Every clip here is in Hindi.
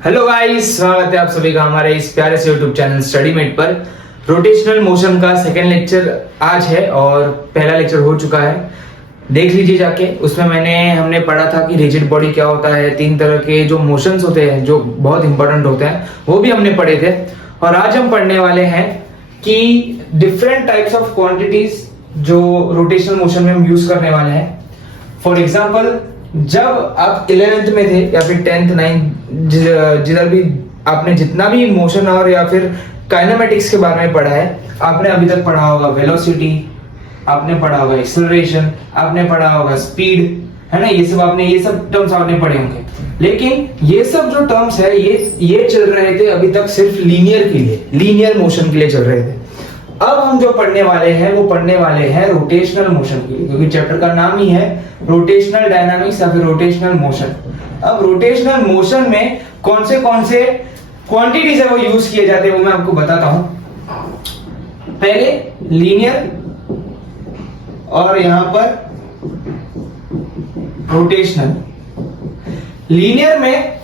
हेलो गाइस, स्वागत है आप सभी का हमारे इस प्यारे से यूट्यूब चैनल स्टडीमेट पर। रोटेशनल मोशन का सेकेंड लेक्चर आज है और पहला लेक्चर हो चुका है, देख लीजिए जाके। उसमें हमने पढ़ा था कि रिजिड बॉडी क्या होता है, 3 तरह के जो मोशंस होते हैं जो बहुत इंपॉर्टेंट होते हैं वो भी हमने पढ़े थे। और आज हम पढ़ने वाले हैं कि डिफरेंट टाइप्स ऑफ क्वांटिटीज जो रोटेशनल मोशन में हम यूज करने वाले हैं। फॉर एग्जाम्पल, जब आप 11th में थे या फिर 10th 9th जिधर भी आपने जितना भी मोशन और या फिर काइनेमेटिक्स के बारे में पढ़ा है, आपने अभी तक पढ़ा होगा वेलोसिटी, आपने पढ़ा होगा एक्सेलरेशन, आपने पढ़ा होगा स्पीड, है ना। ये सब टर्म्स आपने पढ़े होंगे। लेकिन ये सब जो टर्म्स है ये चल रहे थे अभी तक सिर्फ लीनियर मोशन के लिए चल रहे थे। अब हम जो पढ़ने वाले हैं रोटेशनल मोशन के लिए, क्योंकि चैप्टर का नाम ही है रोटेशनल डायनामिक्स या फिर रोटेशनल मोशन। अब रोटेशनल मोशन में कौन से क्वांटिटीज है वो यूज किए जाते हैं वो मैं आपको बताता हूं। पहले लीनियर और यहां पर रोटेशनल। लीनियर में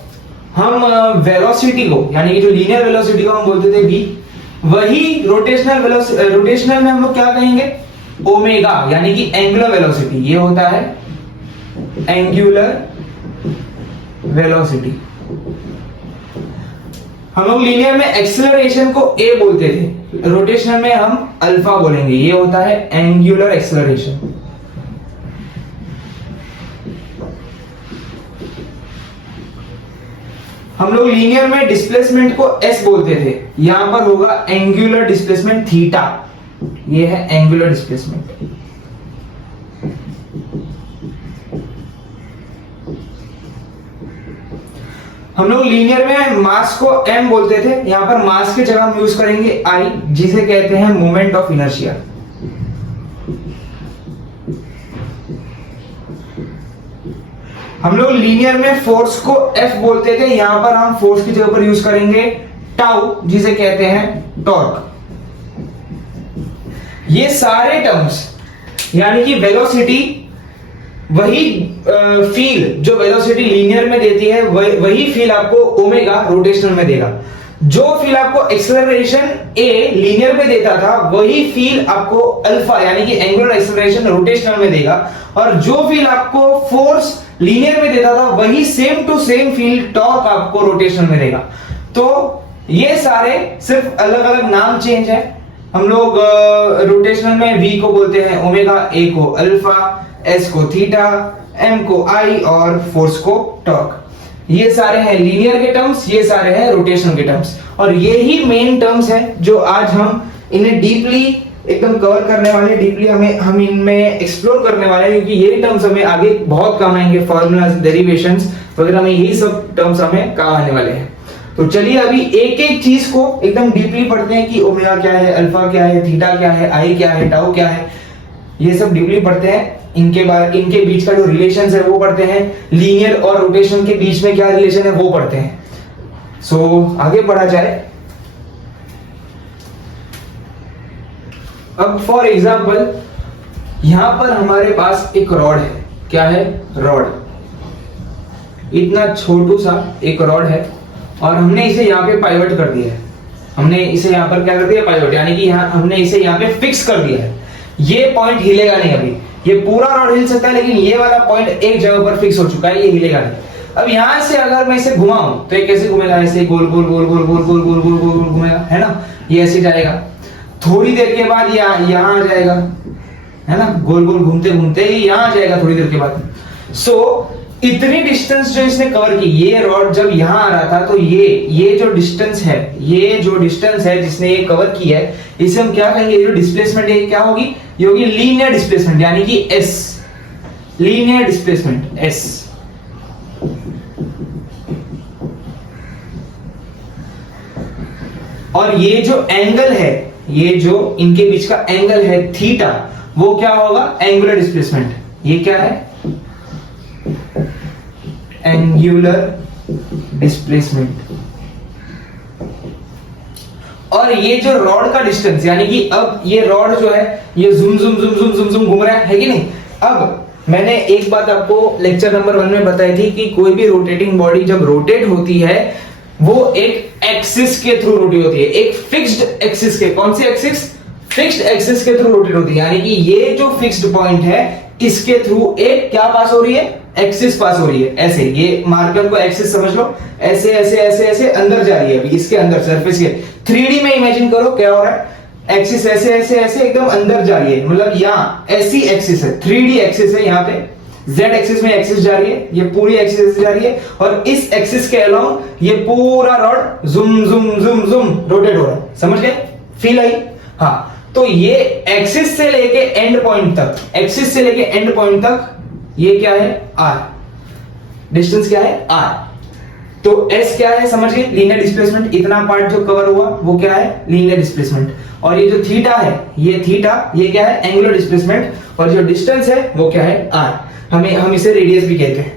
हम वेलोसिटी को, यानी कि जो लीनियर वेलोसिटी को हम बोलते थे v, वही रोटेशनल में हम लोग क्या कहेंगे, ओमेगा, यानी कि एंगुलर वेलोसिटी। ये होता है एंगुलर वेलोसिटी। हम लोग लीनियर में एक्सेलरेशन को ए बोलते थे, रोटेशनल में हम अल्फा बोलेंगे। ये होता है एंगुलर एक्सेलरेशन। हम लोग लीनियर में डिस्प्लेसमेंट को एस बोलते थे, यहां पर होगा एंगुलर डिस्प्लेसमेंट थीटा। ये है एंगुलर डिस्प्लेसमेंट। हम लोग लीनियर में मास को m बोलते थे, यहां पर मास की जगह हम यूज करेंगे I, जिसे कहते हैं मोमेंट ऑफ इनर्शिया। हम लोग लीनियर में फोर्स को F बोलते थे, यहां पर हम फोर्स की जगह पर यूज करेंगे टाउ, जिसे कहते हैं टॉर्क। ये सारे टर्म्स, यानी कि वेलोसिटी, वही फील जो वेलोसिटी लीनियर में देती है वही फील आपको ओमेगा रोटेशनल में देगा। जो फील आपको एक्सेलरेशन ए लीनियर में देता था वही फील आपको अल्फा, यानी कि एंगुलर एक्सेलरेशन रोटेशनल में देगा। और जो फील आपको फोर्स लीनियर में देता था वही same to same feel torque आपको रोटेशनल में देगा। तो ये सारे सिर्फ अलग अलग नाम चेंज है। हम लोग रोटेशनल में v को बोलते हैं ओमेगा, a को अल्फा, s को थीटा, m को i और फोर्स को टॉर्क। ये सारे हैं लीनियर के टर्म्स, ये सारे हैं रोटेशनल के टर्म्स। और ये ही मेन टर्म्स हैं जो आज हम इन्हें डीपली एकदम कवर करने वाले, डीपली हम इनमें एक्सप्लोर करने वाले हैं, क्योंकि ये टर्म्स हमें आगे बहुत काम आएंगे। फॉर्मूलाज, डेरिवेशंस वगैरह में यही सब टर्म्स हमें काम आने वाले हैं। तो चलिए अभी एक एक चीज को एकदम डीपली पढ़ते हैं कि ओमेगा क्या है, अल्फा क्या है, थीटा क्या है, आई क्या है, टाउ क्या है। ये सब डीपली पढ़ते हैं। इनके बीच का जो रिलेशन है वो पढ़ते हैं। लीनियर और रोटेशन के बीच में क्या रिलेशन है वो पढ़ते हैं। सो आगे बढ़ा जाए। अब फॉर एग्जाम्पल, यहां पर हमारे पास एक रॉड है। क्या है? रॉड। इतना छोटू सा एक रॉड है और हमने इसे यहाँ पे पाइवट कर दिया है। हमने इसे यहाँ पर क्या कर दिया? पाइवट, यानी कि यहाँ हमने इसे यहाँ पे फिक्स कर दिया है। ये पॉइंट हिलेगा नहीं अभी। ये पूरा रॉड हिल सकता है, लेकिन ये वाला पॉइंट एक जगह पर फिक्स हो चुका है, ये हिलेगा नहीं। अब यहां से अगर मैं इसे घुमाऊं तो ये कैसे घूमेगा? ऐसे गोल गोल गोल गोल गोल गोल गोल गोल गोल घूमेगा, है ना। ये ऐसे जाएगा, थोड़ी देर के बाद यहाँ आ जाएगा, है ना। गोल गोल घूमते घूमते यहाँ आ जाएगा थोड़ी देर के बाद। सो इतनी डिस्टेंस जो इसने कवर की, ये रॉड जब यहाँ आ रहा था तो ये जो डिस्टेंस है जिसने ये कवर किया है, इसे हम क्या कहेंगे? ये जो डिस्प्लेसमेंट है क्या होगी? ये होगी लीनियर डिस्प्लेसमेंट, यानी कि S, लीनियर डिस्प्लेसमेंट S। और ये जो एंगल है, ये जो इनके बीच का एंगल है थीटा, वो क्या होगा? Angular displacement. ये क्या है? Angular displacement. और ये जो रॉड का डिस्टेंस, यानी कि अब ये रॉड जो है ये जुम जुम जुम जुम जुम जुम घूम रहा है कि नहीं। अब मैंने एक बात आपको लेक्चर नंबर 1 में बताई थी कि कोई भी रोटेटिंग बॉडी जब रोटेट होती है वो एक एक्सिस के थ्रू रोटेट होती है, एक फिक्स्ड एक्सिस के, कौन सी एक्सिस? फिक्स्ड एक्सिस के थ्रू रोटेट होती है। यानी कि ये जो फिक्स्ड पॉइंट है इसके थ्रू एक क्या पास हो रही है? एक्सिस पास हो रही है। ऐसे ये मार्कर को एक्सिस समझ लो, ऐसे ऐसे ऐसे ऐसे अंदर जा रही है, अभी इसके अंदर सरफेस के 3D में इमेजिन करो क्या हो रहा है। एक्सिस ऐसे ऐसे ऐसे एकदम अंदर जा रही है, मतलब यहाँ ऐसी एक्सिस है, 3D एक्सिस है, यहाँ पे Z एक्सिस में एक्सिस जा रही है, ये पूरी एक्सिस जा रही है, और इस एक्सिस के अलाउंग ये पूरा रॉड जुम जुम जुम जुम रोटेट हो रहा है। समझ गए? Feel I? हाँ, तो ये एक्सिस से लेके एंड पॉइंट तक, एक्सिस से लेके एंड पॉइंट तक ये क्या है? R। डिस्टेंस क्या है? R। तो S क्या है? समझ गए? Linear displacement. इतना पार्ट जो कवर हुआ वो क्या है? Linear displacement. और ये जो थीटा है, ये थीटा, ये क्या है? Angular displacement. और जो डिस्टेंस है वो क्या है? R। हम इसे रेडियस भी कहते हैं।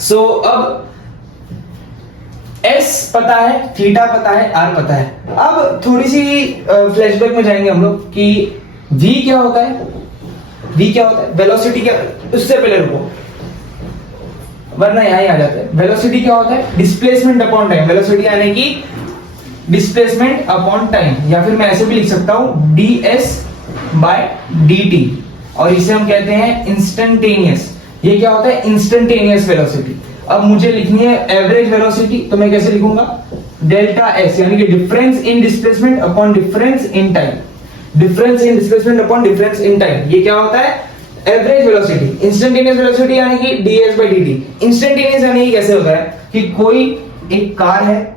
सो अब S पता है, थीटा पता है, R पता है। अब थोड़ी सी फ्लैशबैक में जाएंगे हम लोग कि V क्या होता है? V क्या होता है? वेलोसिटी क्या? उससे पहले रुको, वरना यहां ही आ जाते हैं। वेलोसिटी क्या होता है? Displacement upon time. वेलोसिटी यानी कि डिस्प्लेसमेंट अपॉन टाइम, या फिर मैं ऐसे भी लिख सकता हूं ds/dt, और इसे हम कहते हैं इंस्टेंटेनियस। ये क्या होता है? Instantaneous velocity. अब मुझे लिखनी है एवरेज वेलोसिटी, तो मैं कैसे लिखूंगा? डेल्टा S, यानी कि difference in displacement upon difference in time. Difference in displacement upon difference in time, ये क्या होता है? Average velocity. इंस्टेंटेनियस वेलोसिटी यानी कि ds/dt। इंस्टेंटेनियस यानी कि कैसे होता है कि कोई एक कार है,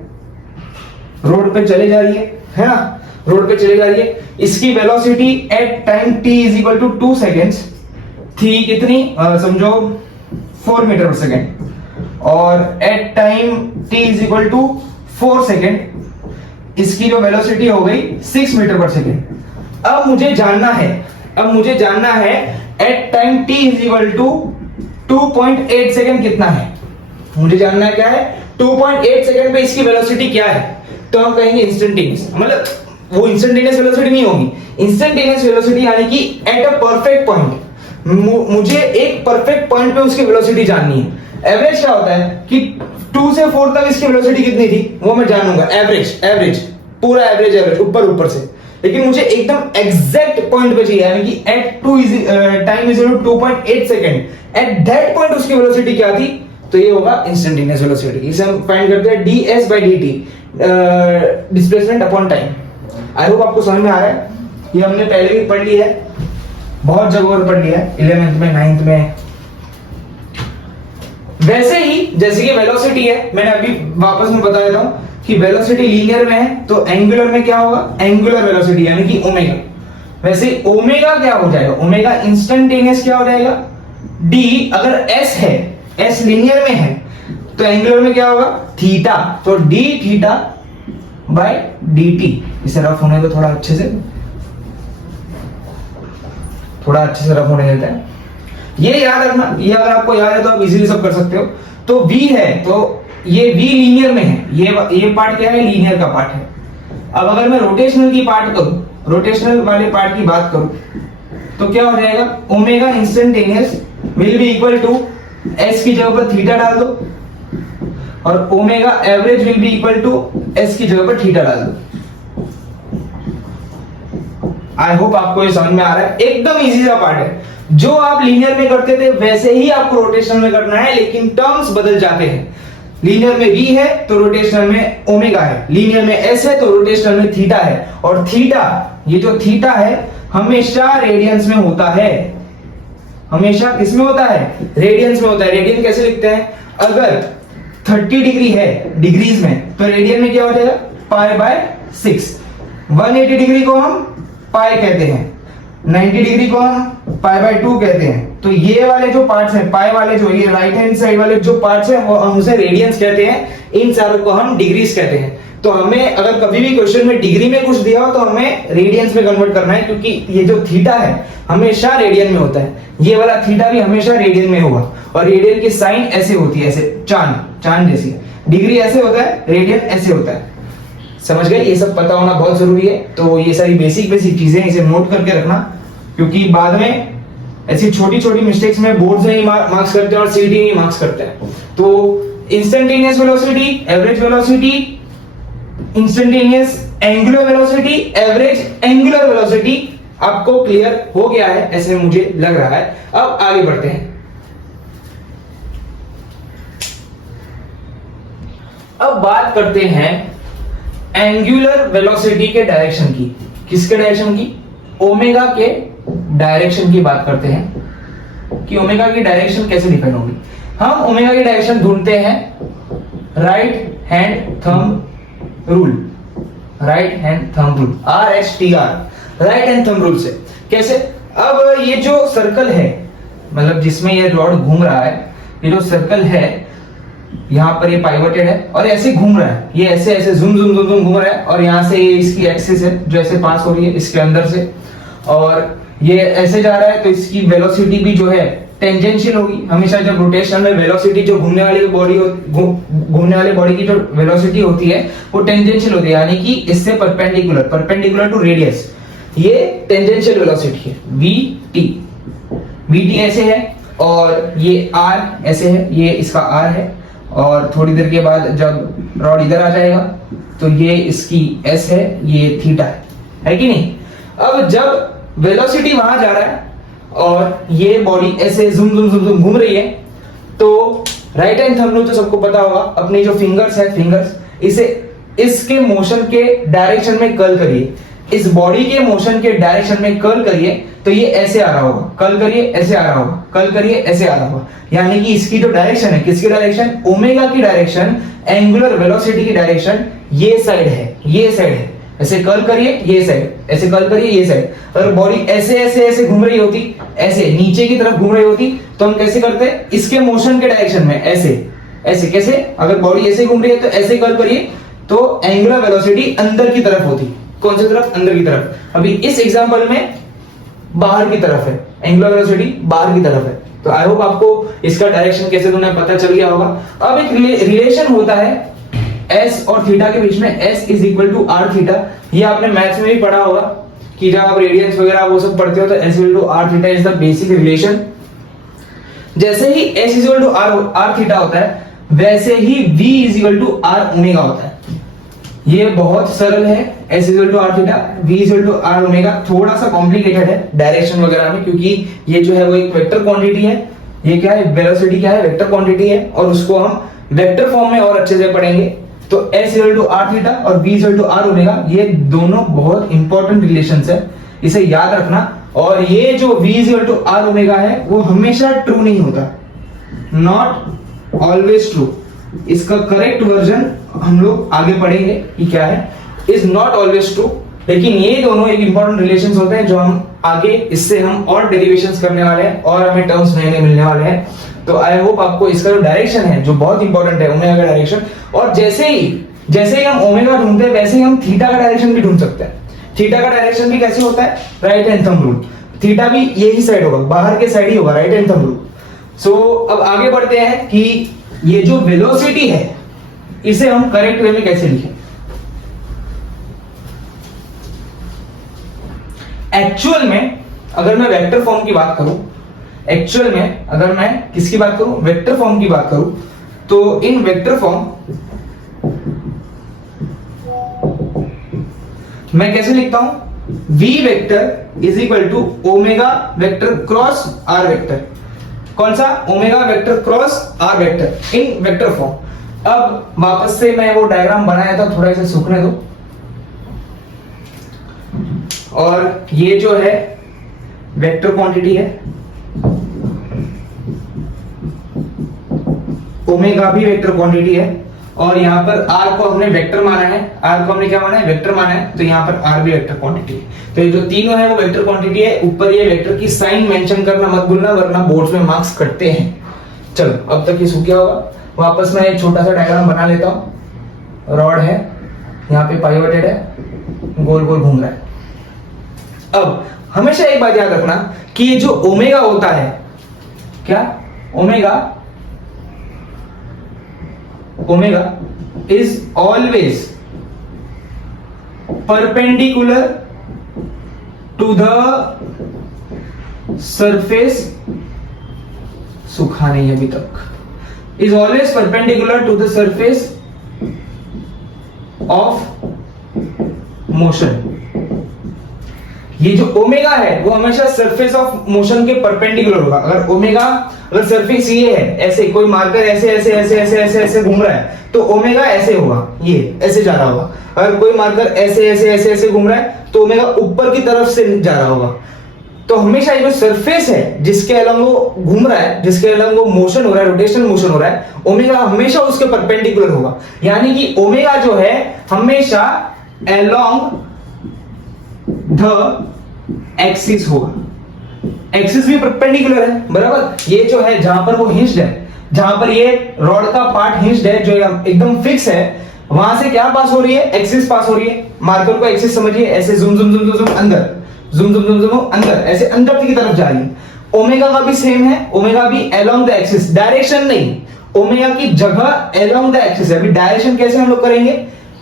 रोड पे चले जा रही है ना, रोड पे चले जा रही है, इसकी velocity at time t is equal to 2 seconds थी, कितनी? समझो 4 मीटर पर सेकेंड, और at time t is equal to 4 second इसकी जो वेलोसिटी हो गई 6 मीटर पर सेकेंड। अब मुझे जानना है at time t is equal to 2.8 second कितना है। मुझे जानना है क्या है? 2.8 सेकेंड पे इसकी वेलोसिटी क्या है, तो हम कहेंगे इंस्टेंटेनियस। मतलब वो इंस्टेंटेनियस वेलोसिटी नहीं होगी, इंस्टेंटेनियस वेलोसिटी यानी कि एट अ परफेक्ट पॉइंट। मुझे एक परफेक्ट पॉइंट पे उसकी वेलोसिटी जाननी है। एवरेज क्या होता है कि 2 से 4 तक इसकी वेलोसिटी कितनी थी वो मैं जानूंगा, एवरेज पूरा एवरेज ऊपर से। लेकिन मुझे एकदम एग्जैक्ट पॉइंट पे चाहिए, यानी कि at time is 2.8 second, at that point उसकी वेलोसिटी क्या थी, तो ये होगा इंस्टेंटेनियस वेलोसिटी। इसे हम फाइंड करते हैं ds/dt, डिस्प्लेसमेंट अपॉन टाइम। आई होप आपको समझ में आ रहा है। ये हमने पहले भी पढ़ लिया है, बहुत जगहों पर पढ़ लिया है, 11th में, 9th में। वैसे ही जैसे कि वेलोसिटी है, मैंने अभी वापस में बता देता हूं कि वेलोसिटी लीनियर में है, तो एंगुलर में क्या होगा? एंगुलर वेलोसिटी यानी कि ओमेगा। वैसे ओमेगा क्या हो जाएगा? ओमेगा इंस्टेंटेनियस क्या हो जाएगा? d, अगर s है, s लीनियर में है, तो एंगुलर में क्या होगा? थीटा, तो d थीटा बाय dt। इसे रफ होने को थोड़ा अच्छे से रफ होने देते हैं। ये याद रखना, ये अगर आपको याद है तो आप इजीली सब कर सकते हो। तो v है, तो ये v लीनियर में है, ये पार्ट क्या है? लीनियर का पार्ट है। अब अगर मैं रोटेशनल की पार्ट करूं, रोटेशनल वाले पार्ट की बात करूं, तो क्या हो जाएगा? Omega instantaneous will be equal to s की जगह पर थीटा डाल दो, और omega average will be equal to s की जगह पर थीटा डाल दो। आई होप आपको ये समझ में आ रहा है। एकदम इजी सा पार्ट है, जो आप लीनियर में करते थे वैसे ही आपको रोटेशनल में करना है, लेकिन टर्म्स बदल जाते हैं। लीनियर में v है तो रोटेशनल में ओमेगा है, लीनियर में s है तो रोटेशनल में थीटा है। और थीटा, ये जो थीटा है हमेशा रेडियंस में होता है। हमेशा किसमें होता है? रेडियंस में होता है। रेडियन कैसे लिखते हैं? अगर 30 डिग्री है डिग्रीज में, तो रेडियन में क्या हो जाएगा? π/6। 180 डिग्री को हम पाई कहते हैं, 90 डिग्री को हम π/2 कहते हैं। तो ये वाले जो पार्ट्स हैं, पाई वाले, जो ये राइट हैंड साइड वाले जो पार्ट्स हैं, वो हम उसे रेडियंस कहते हैं, इन सारों को हम डिग्रीज कहते हैं। तो हमें अगर कभी भी क्वेश्चन में डिग्री में कुछ दिया हो तो हमें रेडियंस में कन्वर्ट करना है, क्योंकि ये जो थीटा है हमेशा रेडियन में होता है, ये वाला थीटा भी हमेशा रेडियन में होगा। और रेडियन की साइन ऐसे होती है, ऐसे चांद जैसी। डिग्री ऐसे होता है, रेडियन ऐसे होता है। समझ गए? ये सब पता होना बहुत जरूरी है। तो ये सारी बेसिक चीजें इसे नोट करके रखना, क्योंकि बाद में ऐसी छोटी छोटी मिस्टेक्स में बोर्ड से ही मार्क्स करते हैं और सीटी ही मार्क्स करते हैं। तो instantaneous velocity, average velocity, instantaneous angular velocity, average angular velocity आपको क्लियर हो गया है ऐसे मुझे लग रहा है। अब आगे बढ़ते हैं। अब बात करते हैं एंगुलर वेलोसिटी के डायरेक्शन की। किसके डायरेक्शन की? ओमेगा के डायरेक्शन की बात करते हैं कि ओमेगा की डायरेक्शन कैसे डिफाइन होगी। हम ओमेगा की डायरेक्शन ढूंढते हैं right hand thumb rule, right hand thumb rule, RHTR, right hand thumb rule से। कैसे? अब ये जो सर्कल है, मतलब जिसमें ये रॉड घूम रहा है, ये जो सर्कल है यहाँ पर ये पाइवटेड है और ऐसे घूम रहा है, ये ऐसे ऐसे झूम झूम झूम झूम घूम रहा है और यहाँ से ये इसकी एक्सिस है जो ऐसे पास हो रही है इसके अंदर से, और ये ऐसे जा रहा है तो इसकी वेलोसिटी भी जो है टेंजेंशियल होगी। हमेशा जब रोटेशन में वेलोसिटी जो घूमने वाली बॉडी की जो वेलोसिटी होती है वो टेंजेंशियल होती है, यानी कि इससे परपेंडिकुलर टू रेडियस, ये टेंजेंशियल वेलोसिटी है vt ऐसे है और ये r ऐसे है, ये इसका r है, और थोड़ी देर के बाद जब रॉड इधर आ जाएगा तो ये इसकी s है, ये थीटा है कि नहीं। अब जब वेलोसिटी वहां जा रहा है और ये बॉडी ऐसे झूम झूम झूम झूम घूम रही है, तो राइट हैंड थंब रूल तो सबको पता होगा, अपनी जो फिंगर्स है, फिंगर्स इसे इसके मोशन के डायरेक्शन में कर्ल करिए, इस बॉडी के मोशन के डायरेक्शन में कर्ल करिए तो ये ऐसे आ रहा होगा, कर्ल करिए ऐसे आ रहा होगा, कर्ल करिए ऐसे आ रहा होगा, यानी कि इसकी जो डायरेक्शन है, किसकी डायरेक्शन? ओमेगा की डायरेक्शन, एंगुलर वेलोसिटी की डायरेक्शन ये साइड है, ये साइड है। ऐसे कर्ल करिए ये साइड, ऐसे कर्ल करिए ये साइड। अगर बॉडी ऐसे ऐसे ऐसे घूम रही होती, ऐसे नीचे की तरफ घूम रही होती, तो हम कैसे करते? इसके मोशन के डायरेक्शन में ऐसे ऐसे। कैसे? अगर बॉडी ऐसे घूम रही है तो ऐसे कर्ल करिए तो एंगुलर वेलोसिटी अंदर की तरफ होती। कौन सी तरफ? अंदर की तरफ। अभी इस एग्जांपल में बाहर की तरफ है, एंगुलर वेलोसिटी बाहर की तरफ है। तो आई होप आपको इसका डायरेक्शन कैसे ढूंढना पता चल गया होगा। अब एक रिलेशन होता है s और थीटा के बीच में, s is equal to r theta. ये आपने मैथ्स में भी पढ़ा होगा कि जब आप रेडियंस वगैरह वो सब पढ़ते हो तो s equal to r theta is the basic relation. जैसे ही s is equal to r theta होता है, वैसे ही v is equal to r omega होता है। ये बहुत सरल है, s is equal to r theta, v is equal to r omega. थोड़ा सा कॉम्प्लिकेटेड है डायरेक्शन वगैरह में, क्योंकि ये जो है वो एक वेक्टर क्वांटिटी है। ये क्या है? वेलोसिटी क्या है? वेक्टर क्वांटिटी है, और उसको हम वेक्टर फॉर्म में और अच्छे से पढ़ेंगे। तो s is equal to r theta और v is equal to r omega, ये दोनों बहुत इंपॉर्टेंट रिलेशंस है, इसे याद रखना। और ये जो v is equal to r omega है वो हमेशा ट्रू नहीं होता, नॉट ऑलवेज ट्रू। इसका करेक्ट वर्जन हम लोग आगे पढ़ेंगे कि क्या है, इज नॉट ऑलवेज ट्रू। लेकिन ये दोनों एक इंपॉर्टेंट रिलेशंस होते हैं जो हम आगे इससे हम और डेरिवेशंस करने वाले हैं और हमें टर्म्स नए नए मिलने वाले हैं। तो आई होप आपको इसका जो डायरेक्शन है जो बहुत इंपॉर्टेंट है, ओमेगा का डायरेक्शन, और जैसे ही हम ओमेगा ढूंढते हैं वैसे ही हम थीटा का डायरेक्शन भी ढूंढ सकते हैं। थीटा का डायरेक्शन भी कैसे होता है? Right hand thumb rule. Theta भी यही साइड होगा, बाहर के साइड ही होगा, राइट हैंड थंब रूल। सो अब आगे बढ़ते हैं कि ये जो वेलोसिटी है इसे हम करेक्ट वे में कैसे लिखें। एक्चुअल में अगर मैं वेक्टर फॉर्म की बात करूं, एक्चुअल में अगर मैं किसकी बात करूं? वेक्टर फॉर्म की बात करूं, तो इन वेक्टर फॉर्म मैं कैसे लिखता हूं? v vector is equal to omega vector cross r vector. कौन सा? Omega vector cross r vector in vector form. अब वापस से मैं वो डायग्राम बनाया था, थोड़ा इसे सूखने दो। और ये जो है वेक्टर क्वांटिटी है, ओमेगा भी वेक्टर क्वांटिटी है, और यहाँ पर r को हमने वेक्टर माना है। r को हमने क्या माना है? वेक्टर माना है, तो यहाँ पर r भी वेक्टर क्वांटिटी है। तो ये जो तीनों है वो वेक्टर क्वांटिटी है। ऊपर ये वेक्टर की साइन मेंशन करना मत भूलना, वरना बोर्ड्स में मार्क्स कटते हैं। चलो अब तक ये सूख गया होगा। वापस मैं एक छोटा सा डायग्राम बना लेता हूँ। रॉड है, यहाँ पे पाइवटेड है, गोल गोल घूम रहा है। अब हमेशा एक बात याद रखना कि ये जो ओमेगा होता है, क्या? Omega is always perpendicular to the surface। सूखा नहीं अभी तक। Is always perpendicular to the surface of motion. ये जो ओमेगा है वो हमेशा सरफेस ऑफ मोशन के परपेंडिकुलर होगा। अगर ओमेगा, अगर सरफेस ये है, ऐसे कोई मार्कर ऐसे ऐसे ऐसे ऐसे ऐसे ऐसे घूम रहा है तो ओमेगा ऐसे होगा, ये ऐसे जा रहा होगा। अगर कोई मार्कर ऐसे ऐसे ऐसे ऐसे घूम रहा है तो ओमेगा ऊपर की तरफ से जा रहा होगा। तो हमेशा ये जो सरफेस है जिसके अलग वो घूम रहा है, जिसके अलग वो मोशन हो रहा है, रोटेशनल मोशन हो रहा है, ओमेगा हमेशा उसके परपेंडिकुलर होगा। यानी कि ओमेगा जो है हमेशा अलोंग द एक्सिस होगा। एक्सिस भी परपेंडिकुलर है, बराबर। ये जो है जहां पर वो हिंज्ड है, जहां पर ये रॉड का पार्ट हिंज्ड है जो एकदम फिक्स है, वहां से क्या पास हो रही है, एक्सिस पास हो रही है। मार्कर को एक्सिस समझिए, ऐसे जूम जूम जूम जूम अंदर, जूम जूम जूम जूम अंदर, ऐसे अंदर की तरफ जा रही है। ओमेगा का भी सेम है, ओमेगा भी अलोंग द एक्सिस, डायरेक्शन नहीं, ओमेगा की जगह अलोंग द एक्सिस है। अभी डायरेक्शन कैसे हम लोग करेंगे,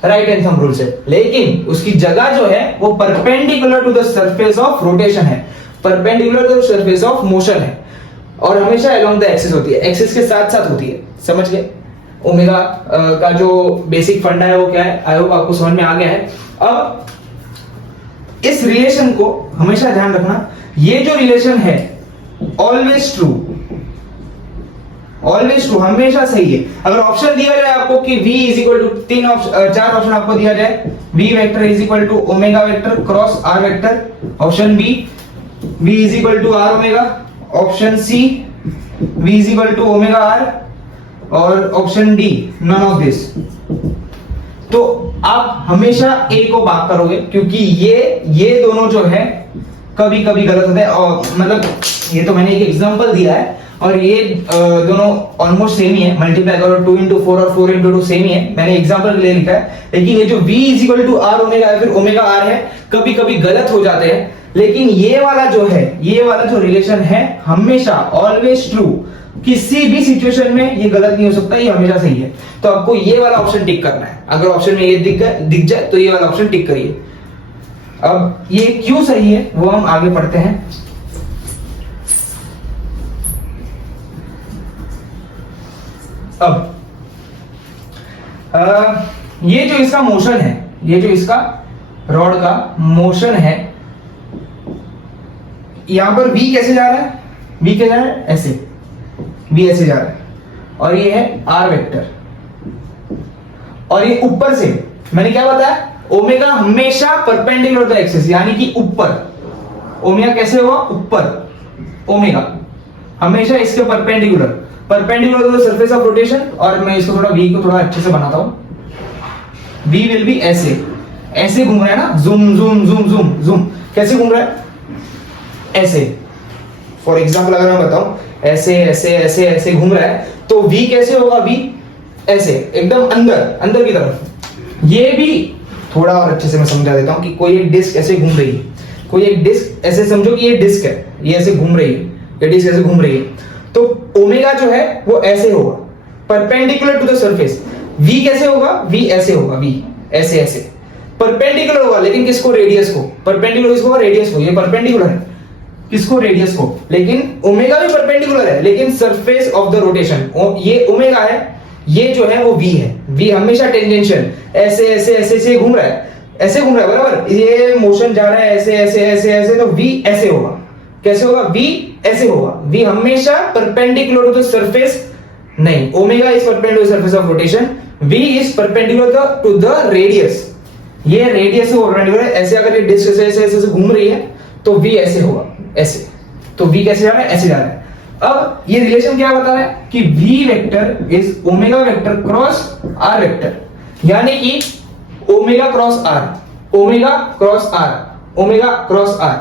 राइट हैंड थंब रूल से, लेकिन उसकी जगह जो है वो perpendicular to the surface of rotation है, perpendicular to the surface of motion है, और हमेशा अलोंग द एक्सिस होती है, एक्सिस के साथ साथ होती है। समझ गए? ओमेगा का जो बेसिक फंडा है वो क्या है, आई होप आपको समझ में आ गया है। अब इस रिलेशन को हमेशा ध्यान रखना, ये जो रिलेशन है ऑलवेज ट्रू, ऑलवेज ट्रू, हमेशा सही है। अगर ऑप्शन दिया जाए आपको कि v इज इक्वल टू चार ऑप्शन आपको दिया जाए, v vector is equal to omega vector cross r vector, option B v is equal to r omega, option C v is equal to omega r, और option D none of this, तो आप हमेशा ए को भाग करोगे, क्योंकि ये दोनों जो है कभी कभी गलत होते हैं। और मतलब ये तो मैंने एक एग्जांपल दिया है, और ये दोनों ऑलमोस्ट सेम ही है, मल्टीप्लाई करो 2 into 4 और 4 into 2 सेम ही है, मैंने एग्जांपल ले लिखा है। लेकिन ये जो v is equal to r omega या फिर ओमेगा r है, कभी कभी गलत हो जाते हैं। लेकिन ये वाला जो है, ये वाला जो रिलेशन है हमेशा ऑलवेज ट्रू, किसी भी सिचुएशन में ये गलत नहीं हो सकता, ये हमेशा सही है। तो आपको ये वाला ऑप्शन टिक करना है। अगर ऑप्शन में ये दिख जाए तो ये वाला ऑप्शन टिक करिए। अब ये क्यों सही है वो हम आगे पढ़ते हैं। अब ये जो इसका मोशन है, ये जो इसका रॉड का मोशन है, यहां पर v कैसे जा रहा है, v कैसे जा रहा है, ऐसे v ऐसे जा रहा है, और ये है r वेक्टर, और ये ऊपर से मैंने क्या बताया, ओमेगा हमेशा परपेंडिकुलर टू द एक्सिस, यानी कि ऊपर। ओमेगा कैसे होगा, ऊपर, ओमेगा हमेशा इसके perpendicular to the surface of rotation. और मैं इसको थोड़ा v को थोड़ा अच्छे से बनाता हूं, v विल बी ऐसे, ऐसे घूम रहा है ना, zoom zoom zoom zoom zoom, कैसे घूम रहा है, ऐसे। फॉर एग्जांपल अगर मैं बताऊं, ऐसे ऐसे ऐसे ऐसे घूम रहा है, तो v कैसे होगा, v ऐसे एकदम अंदर, अंदर की तरफ। ये भी थोड़ा और अच्छे से मैं समझा देता हूं कि कोई एक डिस्क ऐसे घूम रही है, कोई एक डिस्क ऐसे समझो कि ये डिस्क है, ये ऐसे घूम रही है, ये डिस्क ऐसे घूम रही है, तो ओमेगा जो है वो ऐसे होगा, perpendicular to the surface. v कैसे होगा, v ऐसे होगा, v ऐसे ऐसे परपेंडिकुलर होगा, लेकिन किसको, रेडियस को। परपेंडिकुलर किसको होगा, रेडियस को। ये परपेंडिकुलर है किसको, रेडियस को, लेकिन ओमेगा भी परपेंडिकुलर है, लेकिन सरफेस ऑफ द रोटेशन, ये ओमेगा है, ये जो है वो v है। v हमेशा टेंजेंशियल, ऐसे ऐसे ऐसे ऐसे घूम रहा है, ऐसे घूम रहा है, बराबर। ये मोशन जा रहा है ऐसे ऐसे ऐसे ऐसे, तो v ऐसे होगा, कैसे होगा, v ऐसे होगा। v हमेशा परपेंडिकुलर टू द सरफेस नहीं, omega is perpendicular to surface of rotation, v is perpendicular to the radius. ये रेडियस से परपेंडिकुलर है, ऐसे अगर ये डिस्क ऐसे ऐसे ऐसे घूम रही है तो v ऐसे होगा, ऐसे। तो v कैसे जा रहा है, ऐसे जा रहा है। अब ये रिलेशन क्या बता रहा है कि v vector is omega vector cross r vector, यानी कि omega cross r, omega cross r, omega cross r।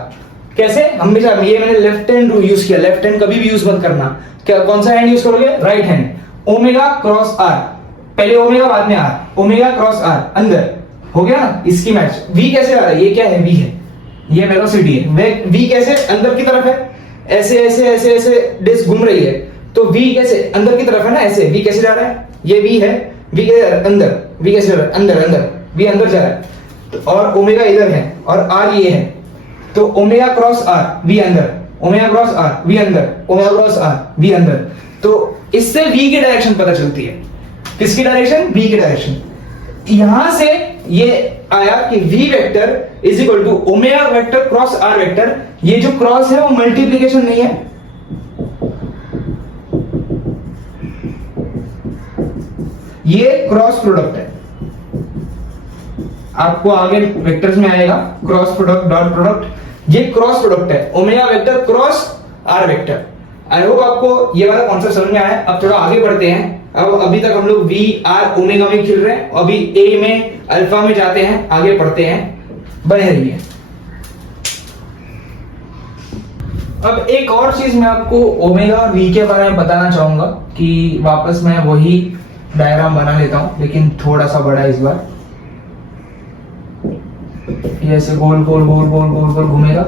कैसे, हमेशा ये मैंने लेफ्ट हैंड यूज किया, लेफ्ट हैंड कभी भी यूज मत करना। क्या, कौन सा हैंड यूज करोगे, right hand. Omega cross r, पहले ओमेगा बाद में r, ओमेगा क्रॉस r, अंदर हो गया ना, इसकी मैच। v कैसे आ रहा है, ये क्या है, v है, ये वेलोसिटी है। v कैसे, अंदर की तरफ है, ऐसे ऐसे ऐसे ऐसे डिस्क घूम रही है, तो v कैसे, अंदर की तरफ है ना, ऐसे। v कैसे जा रहा है, ये v है, v कैसे जा रहा है, अंदर। v कैसे जा रहा है, अंदर, अंदर, v अंदर जा रहा है, और ओमेगा इधर है और r ये है, तो ओमेगा क्रॉस r, v अंदर, ओमेगा क्रॉस r, v अंदर, ओमेगा क्रॉस r, v अंदर। तो इससे v की डायरेक्शन पता चलती है। किसकी डायरेक्शन? v की डायरेक्शन। यहां से ये आया कि v vector is equal to omega vector cross r vector. ये जो क्रॉस है वो मल्टीप्लीकेशन नहीं है, ये क्रॉस प्रोडक्ट है। आपको आगे वेक्टर्स में आएगा क्रॉस प्रोडक्ट, डॉट प्रोडक्ट। ये क्रॉस प्रोडक्ट है, omega vector cross r vector. आई होप आपको ये वाला कॉन्सेप्ट समझ में आया। अब थोड़ा आगे बढ़ते हैं। अब अभी तक हम लोग v r ओमेगा में खेल रहे हैं, अभी a में अल्फा में जाते हैं, आगे पढ़ते हैं, बने रहिए। अब एक और चीज मैं आपको ओमेगा और v के बारे में बताना चाहूंगा कि वापस मैं वही डायग्राम बना लेता हूं, लेकिन थोड़ा सा बड़ा इस बार। ये ऐसे गोल गोल गोल गोल गोल गोल घूमेगा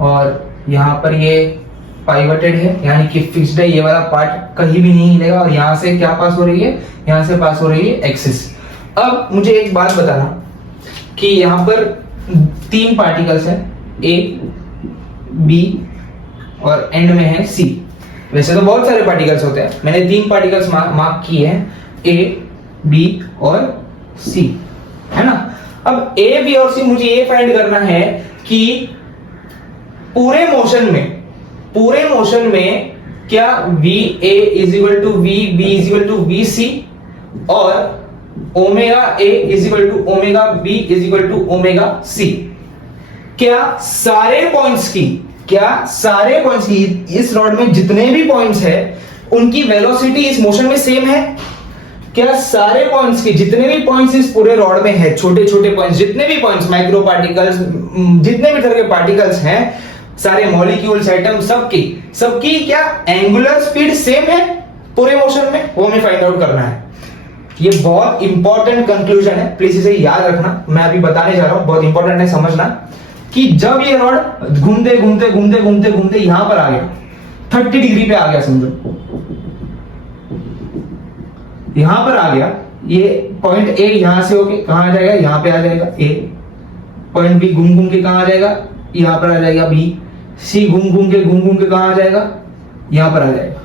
और यहाँ पर ये पाइवटेड है, यानी कि फिक्स्ड है। ये वाला पार्ट कहीं भी नहीं हिलेगा और यहाँ से क्या पास हो रही है? यहाँ से पास हो रही है एक्सिस। अब मुझे एक बात बताना कि यहाँ पर 3 पार्टिकल्स हैं, A, B और एंड में है C। वैसे तो बहुत सारे पार्टिकल्स होते हैं, मैंने 3 पार्टिकल्स मार्क किए हैं, A, B और C, है ना। अब A, B और C मुझे ये फाइंड करना है कि पूरे मोशन में क्या VA is equal to VB is equal to VC और omega A is equal to omega B is equal to omega C। क्या सारे पॉइंट्स की इस रॉड में जितने भी पॉइंट्स है उनकी वेलोसिटी इस मोशन में सेम है? क्या सारे पॉइंट्स की जितने भी पॉइंट्स इस पूरे रॉड में है, छोटे छोटे पॉइंट्स, जितने भी पॉइंट्स, माइक्रो पार्टिकल्स, जितने भी तरह के पार्टिकल्स हैं, सारे मॉलिक्यूल्स, एटम, सबकी क्या एंगुलर स्पीड सेम है पूरे मोशन में? वो हमें फाइंड आउट करना है। ये बहुत इंपॉर्टेंट कंक्लूजन है, प्लीज इसे याद रखना। मैं अभी बताने जा रहा हूं, बहुत इंपॉर्टेंट है समझना कि जब ये रॉड घूमते घूमते घूमते घूमते घूमते यहां पर आ गया, 30 डिग्री पे आ गया, समझो यहां पर आ गया, ये पॉइंट ए यहां से होके कहां आ जाएगा? यहां पे आ जाएगा ए। पॉइंट बी घूम घूम के कहां आ जाएगा? यहां पर आ जाएगा बी। सी घूम घूम के कहां आ जाएगा? यहां पर आ जाएगा।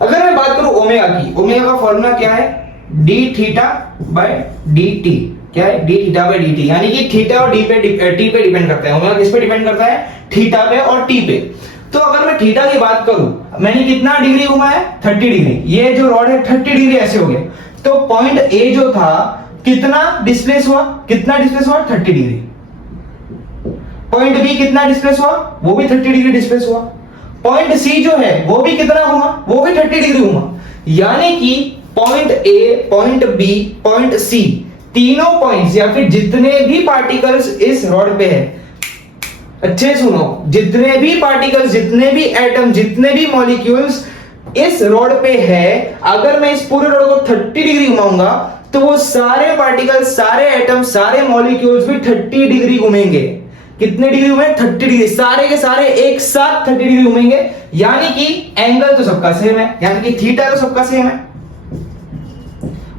अगर मैं बात करूं ओमेगा की, ओमेगा का फॉर्मूला क्या है? D theta by D T. क्या है? D theta by D T, यानी कि थीटा और टी पे डिपेंड करता है। ओमेगा किस पे डिपेंड करता है? थीटा पे और टी पे। तो अगर मैं थीटा की बात करूं, मैंने कितना डिग्री घुमा है? 30 डिग्री। ये जो रॉड है 30 डिग्री ऐसे हो गया, तो पॉइंट ए जो था कितना डिस्प्लेस हुआ? 30 डिग्री। पॉइंट बी कितना डिस्प्लेस हुआ? वो भी 30 डिग्री डिस्प्लेस हुआ। पॉइंट सी जो है वो भी कितना घुमा? वो भी 30 डिग्री घुमा। यानी कि point A, point B, point C, तीनों पॉइंट्स या फिर जितने भी पार्टिकल्स इस रॉड पे है, अच्छे सुनो, जितने भी पार्टिकल्स, जितने भी एटम, जितने भी मॉलिक्यूल्स इस रॉड पे है, अगर मैं इस पूरे रॉड को 30 डिग्री घुमाऊंगा तो वो सारे पार्टिकल्स, सारे एटम, सारे मॉलिक्यूल्स भी 30 डिग्री घूमेंगे। कितने डिग्री घूमेंगे? 30 डिग्री। सारे के सारे एक साथ 30 डिग्री घूमेंगे, यानी कि एंगल तो सबका सेम है, यानी कि थीटा तो सबका सेम है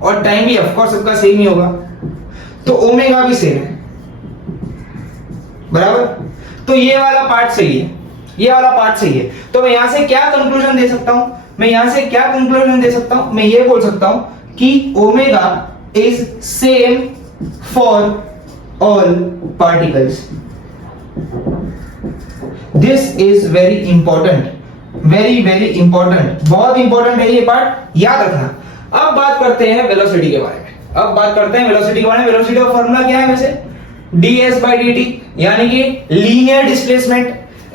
और टाइम भी ऑफ कोर्स सबका सेम ही होगा, तो ओमेगा भी सेम है, बराबर। तो ये वाला पार्ट सही है, ये वाला पार्ट सही है। तो मैं यहां से क्या कंक्लूजन दे सकता हूं? मैं ये बोल सकता हूं कि omega is same for all particles. This is very important, very important, बहुत इंपॉर्टेंट है ये पार्ट, याद रखना। अब बात करते हैं वेलोसिटी के बारे में। वेलोसिटी का फॉर्मूला क्या है वैसे? ds by dt, यानी कि लीनियर डिस्प्लेसमेंट।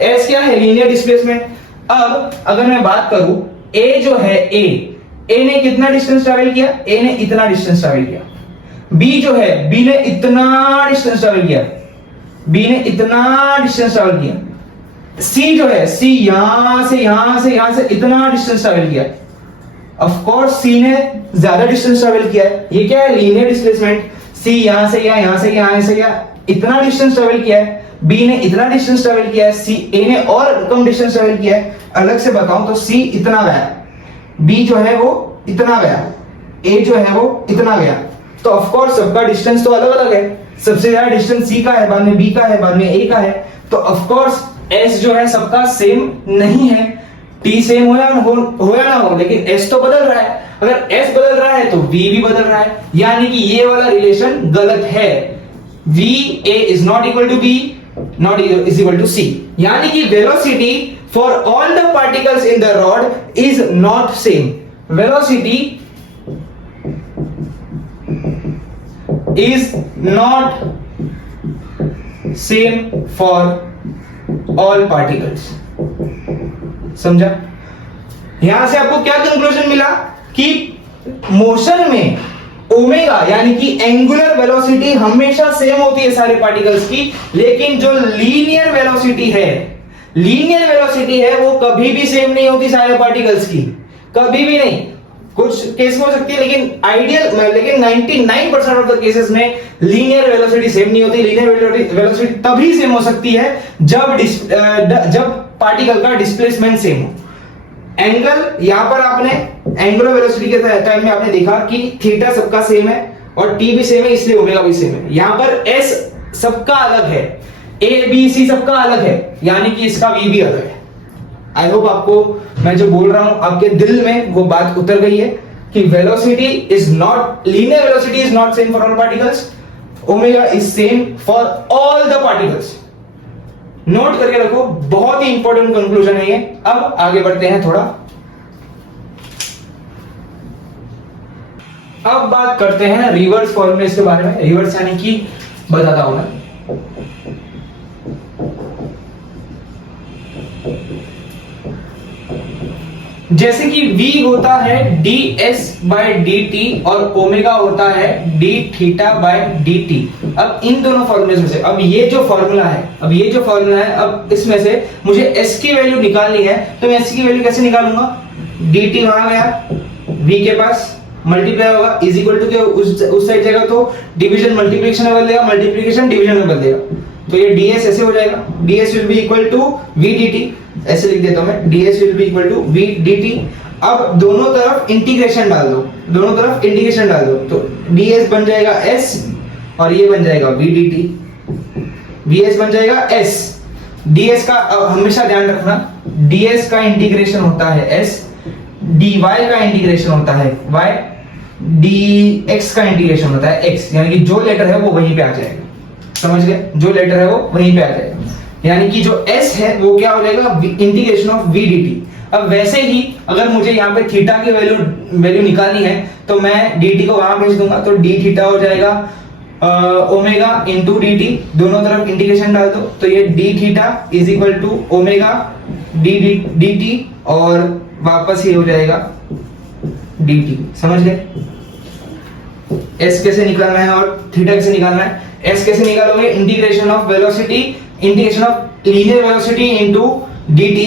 s क्या है? Linear displacement. अब अगर मैं बात करूं, a जो है a ने कितना डिस्टेंस ट्रैवल किया? a ने इतना डिस्टेंस ट्रैवल किया। b जो है, b ने इतना डिस्टेंस ट्रैवल किया, b ने इतना डिस्टेंस ट्रैवल किया। c जो है, c यहां से इतना डिस्टेंस ट्रैवल किया। ऑफ कोर्स c ने ज्यादा डिस्टेंस ट्रैवल किया है। ये क्या है? Linear displacement. c यहां से यहाँ इतना डिस्टेंस ट्रैवल किया है, b ने इतना डिस्टेंस ट्रैवल किया है, a ने और कम डिस्टेंस ट्रैवल किया है। अलग से बताऊं तो c इतना गया, b जो है वो इतना गया, a जो है वो इतना गया। तो ऑफ कोर्स सबका डिस्टेंस तो अलग अलग है। सबसे ज्यादा डिस्टेंस c का है, बाद में b का है, बाद में a का है। तो ऑफ कोर्स s जो है सबका सेम नहीं है। टी सेम हो या ना हो, लेकिन एस तो बदल रहा है। अगर एस बदल रहा है तो वी भी बदल रहा है, यानी कि ये वाला रिलेशन गलत है। V A is not equal to B, not is equal to C, यानी कि velocity for all the particles in the rod is not same. Velocity is not same for all particles. समझा? यहां से आपको क्या कंक्लूजन मिला कि मोशन में ओमेगा यानी कि एंगुलर वेलोसिटी हमेशा सेम होती है सारे पार्टिकल्स की, लेकिन जो लीनियर वेलोसिटी है वो कभी भी सेम नहीं होती सारे पार्टिकल्स की, कभी भी नहीं। कुछ केस में हो सकती है, लेकिन 99% ऑफ द केसेस में लीनियर वेलोसिटी सेम नहीं होती। लीनियर वेलोसिटी तभी सेम हो सकती है जब पार्टिकल का डिस्प्लेसमेंट सेम हो। एंगल, यहां पर आपने एंगुलर वेलोसिटी के टाइम में आपने देखा कि थीटा सबका सेम है और टी भी सेम है, इसलिए ओमेगा भी सेम है। यहां पर एस सबका अलग है, ए बी सी सबका अलग है, यानी कि इसका वी भी अलग है। आई होप आपको मैं जो बोल रहा हूं आपके दिल में वो बात उतर गई है कि linear velocity is not same for all particles, omega is same for all the particles. Note करके रखो, बहुत ही इंपॉर्टेंट कंक्लूजन है ये। अब आगे बढ़ते हैं थोड़ा। अब बात करते हैं रिवर्स फॉर्मूले के बारे में। रिवर्स यानी कि बताता हूं मैं। जैसे कि v होता है ds बाय dt और ओमेगा होता है d थीटा बाय dt। अब इन दोनों फॉर्मूले में से अब ये जो फॉर्मूला है, अब इसमें से मुझे s की वैल्यू निकालनी है, तो मैं s की वैल्यू कैसे निकालूंगा? dt वहां गया, v के पास मल्टीप्लाई होगा, इज इक्वल टू के उस साइड जाएगा तो डिवीजन मल्टीप्लिकेशन में बदलेगा, मल्टीप्लिकेशन डिवीजन में बदलेगा, तो ये ds ऐसे हो जाएगा, ds will be equal to v dt। ऐसे लिख देता हूं मैं, ds will be equal to v dt। अब दोनों तरफ इंटीग्रेशन डाल दो, तो ds बन जाएगा s और ये बन जाएगा v dt। vs बन जाएगा s। ds का हमेशा ध्यान रखना, ds का इंटीग्रेशन होता है s, dy का इंटीग्रेशन होता है y, dx का इंटीग्रेशन होता है x, यानी कि जो लेटर है वो वहीं पे आ जाएगा। समझ गए? जो लेटर है वो वहीं पे आ जाएगा, यानी कि जो s है वो क्या हो जाएगा? Integration of v dt। अब वैसे ही अगर मुझे यहाँ पे थीटा की वैल्यू निकालनी है तो मैं dt को वहां भेज दूंगा, तो d थीटा हो जाएगा ओमेगा इंटू dt। दोनों तरफ इंटीग्रेशन डाल दो, तो ये d theta is equal to omega dt और वापस ही हो जाएगा dt। समझ गए? s कैसे निकालना है और थीटा कैसे निकालना है? s कैसे निकालोगे? Integration of linear velocity into dt।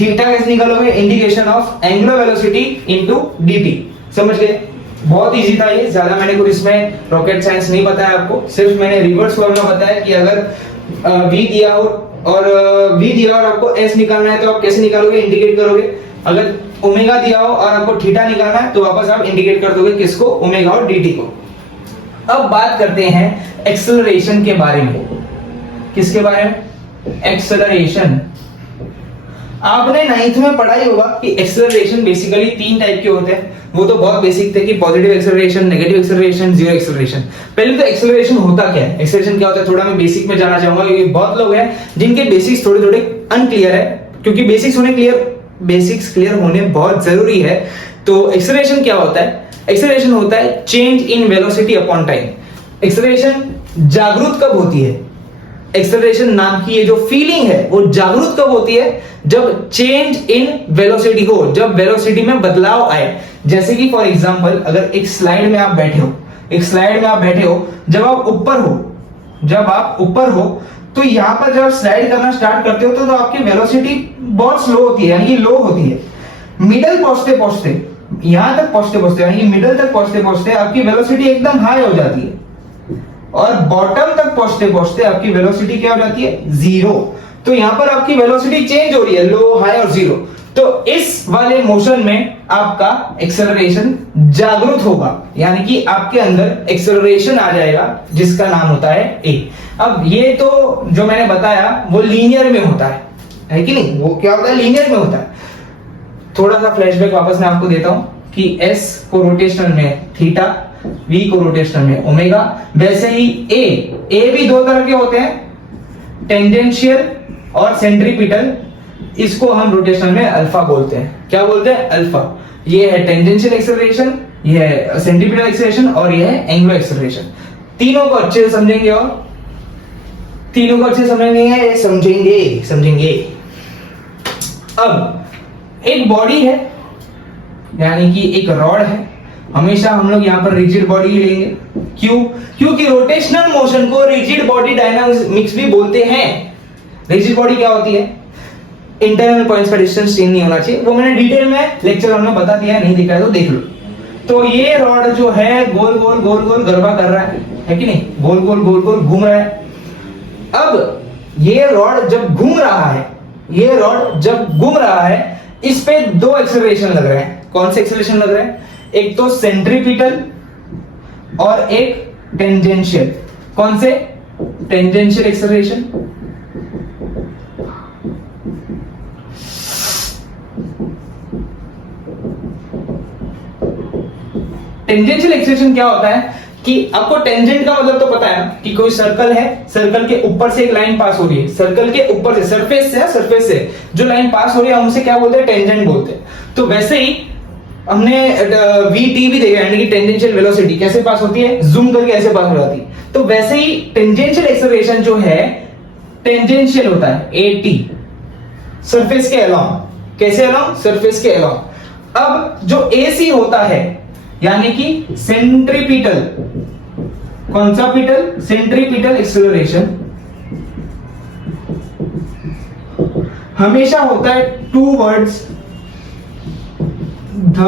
Theta कैसे निकालोगे? Integration of angular velocity into dt। समझ गए? बहुत इजी था ये, ज्यादा मैंने कुछ इसमें रॉकेट साइंस नहीं बताया आपको, सिर्फ मैंने रिवर्स फॉर्मूला बताया कि अगर v दिया हो और आपको s निकालना है तो आप कैसे निकालोगे? इंटीग्रेट करोगे। अगर ओमेगा दिया हो और आपको थीटा निकालना है तो वापस आप इंटीग्रेट कर दोगे, किसको? ओमेगा और dt को। अब बात करते हैं एक्सेलरेशन के बारे में। किसके बारे में? एक्सेलरेशन। आपने 9th में पढ़ा ही होगा कि एक्सेलरेशन बेसिकली 3 टाइप के होते हैं। वो तो बहुत बेसिक थे कि positive acceleration, negative acceleration, zero acceleration. पहले तो एक्सेलरेशन होता क्या है, एक्सेलरेशन क्या होता है, थोड़ा मैं बेसिक में जाना चाहूंगा, क्योंकि बहुत लोग हैं जिनके बेसिक्स थोड़े अनक्लियर है, क्योंकि बेसिक्स क्लियर होने बहुत जरूरी है। तो एक्सेलरेशन क्या होता है? एक्सेलरेशन होता है change in velocity upon time. Acceleration जागरूक कब होती है? एक्सेलरेशन नाम की ये जो फीलिंग है वो जागरूक कब होती है? जब चेंज इन वेलोसिटी हो, जब वेलोसिटी में बदलाव आए। जैसे कि फॉर एग्जांपल अगर एक स्लाइड में आप बैठे हो, जब आप ऊपर हो तो यहां पर जब स्लाइड करना स्टार्ट करते हो तो आपकी वेलोसिटी बहुत स्लो होती है, यानी कि लो होती है। मिडल पहुंचते यहां तक पहुंचते यानी कि मिडल तक पहुंचते आपकी वेलोसिटी एकदम हाई हो जाती है, और बॉटम तक पहुंचते आपकी वेलोसिटी क्या हो जाती है? 0। तो यहां पर आपकी वेलोसिटी चेंज हो रही है, लो, हाई और 0। तो इस वाले मोशन में आपका एक्सेलरेशन जागरूक होगा, यानी कि आपके अंदर एक्सेलरेशन आ जाएगा, जिसका नाम होता है a। अब ये तो जो मैंने बताया वो लीनियर में होता है कि नहीं? वो क्या होता है? लीनियर में होता है। थोड़ा सा फ्लैशबैक वापस मैं आपको देता हूं कि S को रोटेशनल में थीटा, V को रोटेशनल में ओमेगा, वैसे ही A भी दो तरह के होते हैं, टेंजेंशियल और सेंट्रीपिटल। इसको हम रोटेशनल में अल्फा बोलते हैं। क्या बोलते हैं? अल्फा। ये है टेंजेंशियल एक्सेलरेशन, ये है सेंट्रीपिटल एक्सेलरेशन और ये है एंगुलर एक्सेलरेशन। तीनों को अच्छे से समझेंगे और तीनों को अच्छे से समझेंगे। अब एक बॉडी है, यानी कि एक रॉड है। हमेशा हम लोग यहाँ पर रिजिड बॉडी ही लेंगे। क्यों? क्योंकि रोटेशनल मोशन को रिजिड बॉडी डायनामिक्स भी बोलते हैं। रिजिड बॉडी क्या होती है? इंटरनल पॉइंट्स का डिस्टेंस चेंज नहीं होना चाहिए। वो मैंने डिटेल में लेक्चर में बता दिया है, नहीं दिखा है तो देख लो। तो ये रॉड जो है गोल गोल गरबा कर रहा है कि नहीं? गोल गोल घूम रहा है। अब ये रॉड जब घूम रहा है, इस पे दो एक्सेलरेशन लग रहे हैं। कौन से एक्सेलरेशन लग रहे हैं? एक तो सेंट्रीपिटल और एक टेंजेंशियल। कौन से? Tangential acceleration. टेंजेंशियल एक्सेलरेशन क्या होता है कि आपको टेंजेंट का मतलब तो पता है ना, कि कोई सर्कल है, सर्कल के ऊपर से एक लाइन पास हो रही है, सर्कल के ऊपर से सरफेस से जो लाइन पास हो रही है हम उसे क्या बोलते हैं? टेंजेंट बोलते हैं। तो वैसे ही हमने VT भी देखा, यानी कि टेंजेंशियल वेलोसिटी कैसे पास होती है, जूम करके ऐसे पास हो जाती है। तो वैसे ही टेंजेंशियल एक्सेलरेशन जो है टेंजेंशियल होता है, AT, सरफेस के अलोंग। कैसे अलोंग? सरफेस के अलोंग। अब जो AC होता है, यानी कि सेंट्रीपिटल, कौन सा पिटल? सेंट्रीपिटल एक्सेलरेशन हमेशा होता है टूवर्ड्स द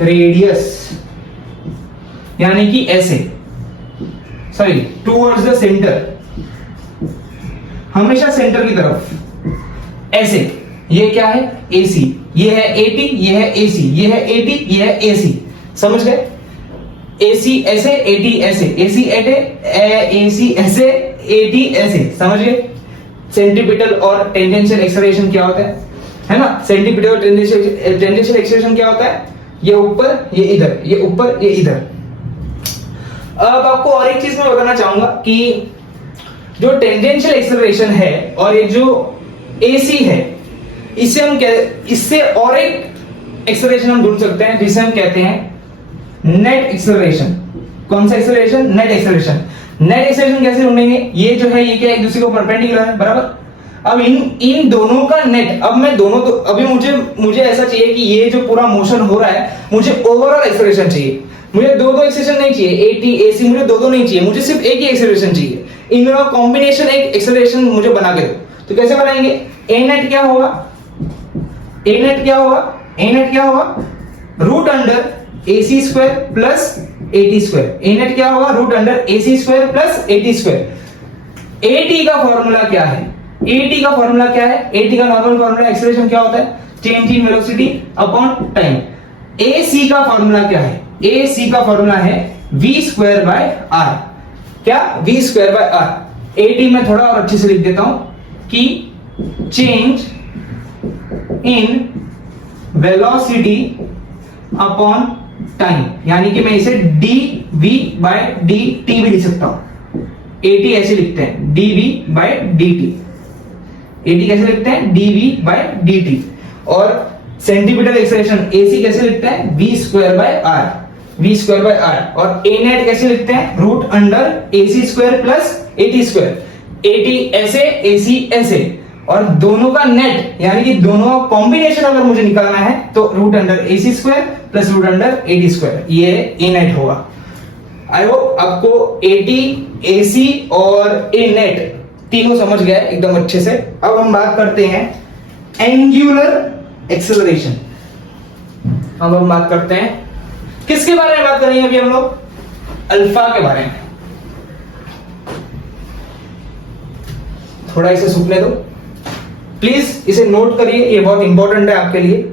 रेडियस, यानी कि ऐसे, सॉरी, टूवर्ड्स द सेंटर, हमेशा सेंटर की तरफ ऐसे। ये क्या है? AC। ये है AT, ये है AC, ये है AT, ये है AC। समझ गए? AC ऐसे, AT ऐसे, AC ऐसे, AT ऐसे। समझ गए? सेंट्रीपिटल और टेंजेंशियल एक्सेलरेशन क्या होता है ना? सेंट्रीपिटल और टेंजेंशियल एक्सेलरेशन क्या होता है? ये ऊपर, ये इधर, ये ऊपर, ये इधर। अब आपको और एक चीज मैं बताना चाहूंगा कि जो टेंजेंशियल एक्सेलरेशन है और ये जो AC है, इससे और एक एक्सेलरेशन हम ढूंढ सकते हैं, जिसे हम कहते हैं नेट एक्सेलरेशन। कौन सा acceleration? Net acceleration. Net acceleration कैसे ढूंढेंगे? ये जो है, ये क्या एक दूसरे को परपेंडिकुलर है, बराबर। अब इन दोनों का नेट, अब मैं दोनों तो अभी मुझे ऐसा चाहिए कि ये जो पूरा मोशन हो रहा है, मुझे ओवरऑल एक्सेलरेशन चाहिए। मुझे दो एक्सेलरेशन नहीं चाहिए, AT AC मुझे दो नहीं चाहिए, मुझे सिर्फ एक ही एक्सेलरेशन चाहिए। इन दोनों कॉम्बिनेशन एक एक्सेलरेशन मुझे बना के दो। तो कैसे बनाएंगे? A नेट क्या होगा? A नेट क्या होगा? Root under AC square plus AT square. A net क्या होगा? Root under AC square plus AT square. AT का फॉर्मूला क्या है? AT का नॉर्मल फॉर्मूला एक्सेलरेशन क्या होता है? Change in velocity upon time. AC का फॉर्मूला क्या है? AC का फॉर्मूला है V स्क्वायर बाय R। क्या? V square by R। AT में थोड़ा और अच्छे से लिख देता हूं कि change in velocity upon time, यानी कि मैं इसे dv बाय dt भी लिख सकता हूं। AT ऐसे लिखते हैं, dv बाय dt। AT कैसे लिखते हैं? dv by dt। और सेंटीमीटर एक्सेलरेशन AC कैसे लिखते हैं? v square by r। और A नेट कैसे लिखते हैं? Root under AC square plus AT square. AT ऐसे, AC ऐसे, और दोनों का नेट, यानी कि दोनों का कॉम्बिनेशन अगर मुझे निकालना है तो root under AC square plus root under AT square, ये A नेट होगा। आई होप आपको AT, AC और A नेट तीनों समझ गए एकदम अच्छे से। अब हम बात करते हैं एंगुलर एक्सेलरेशन। अब हम बात करते हैं किसके बारे में बात करेंगे अभी हम लोग? अल्फा के बारे में। थोड़ा इसे सूखने दो प्लीज, इसे नोट करिए, ये बहुत इंपॉर्टेंट है आपके लिए।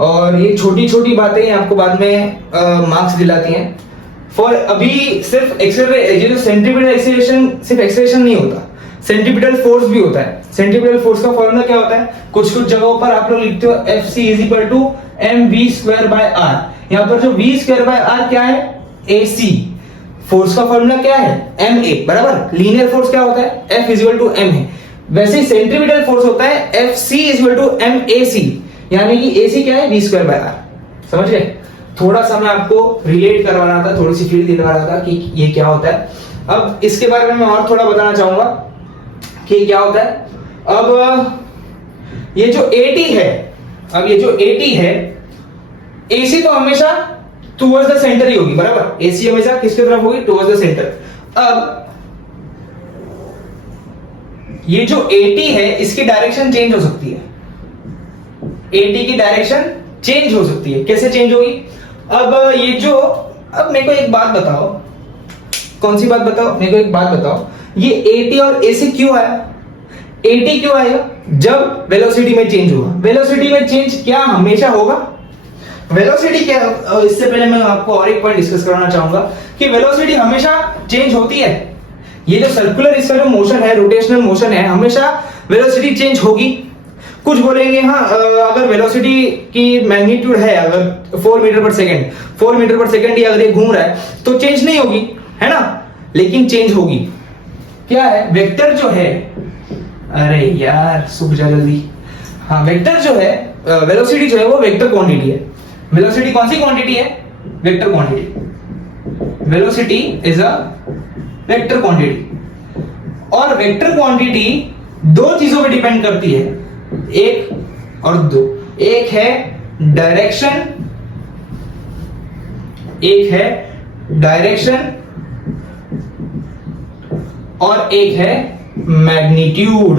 और ये छोटी छोटी बातें आपको बाद में मार्क्स दिलाती हैं। फॉर अभी सिर्फ एक्सेलरेशन, ये जो सेंट्रीपिटल एक्सेलरेशन सिर्फ एक्सेलरेशन नहीं होता, सेंट्रीपिटल फोर्स भी होता है। सेंट्रीपिटल फोर्स का फॉर्मूला क्या होता है? कुछ कुछ जगहों पर आप लोग लिखते हो Fc is equal to mv²/r। यहां पर जो v²/r क्या है? AC। फोर्स का फॉर्मूला क्या है? ma, बराबर। लीनियर फोर्स क्या होता है? F is equal to m है। वैसे ही सेंट्रीपिटल फोर्स होता है Fc is equal to mac, यानी कि AC क्या है? v²/r। समझ गए? थोड़ा सा मैं आपको रिलेट करवा रहा था, थोड़ी सी फील दिलवा रहा था कि ये क्या होता है। अब इसके बारे में मैं और थोड़ा बताना चाहूंगा कि क्या होता है। अब ये जो AT है, AC तो हमेशा टुवर्ड्स द सेंटर ही होगी, बराबर। AC हमेशा किसकी तरफ होगी? Towards the centre. अब ये जो AT है इसकी डायरेक्शन चेंज हो सकती है। AT की डायरेक्शन चेंज हो सकती है। कैसे चेंज होगी? अब मेरे को एक बात बताओ। कौन सी बात बताओ? मेरे को एक बात बताओ, ये AT और AC क्यों आया? AT क्यों आएगा? जब वेलोसिटी में चेंज होगा। वेलोसिटी में चेंज क्या हमेशा होगा? वेलोसिटी क्या, इससे पहले मैं आपको और एक पॉइंट डिस्कस करना चाहूंगा कि वेलोसिटी हमेशा चेंज होती है। ये जो सर्कुलर इसका जो मोशन है, रोटेशनल मोशन है, हमेशा वेलोसिटी चेंज होगी। कुछ बोलेंगे हाँ, अगर वेलोसिटी की मैग्नीट्यूड है अगर 4 मीटर पर सेकेंड ही अगर ये घूम रहा है तो चेंज नहीं होगी, है ना? लेकिन चेंज होगी। क्या है? वेक्टर जो है, अरे यार सुख जा जल्दी। हाँ, वेक्टर जो है, वेलोसिटी जो है वो वेक्टर क्वांटिटी है। वेलोसिटी कौन सी क्वांटिटी है? Vector quantity. Velocity is a vector quantity. और वेक्टर क्वांटिटी दो चीजों पे डिपेंड करती है, एक और दो। एक है डायरेक्शन, और एक है मैग्नीट्यूड।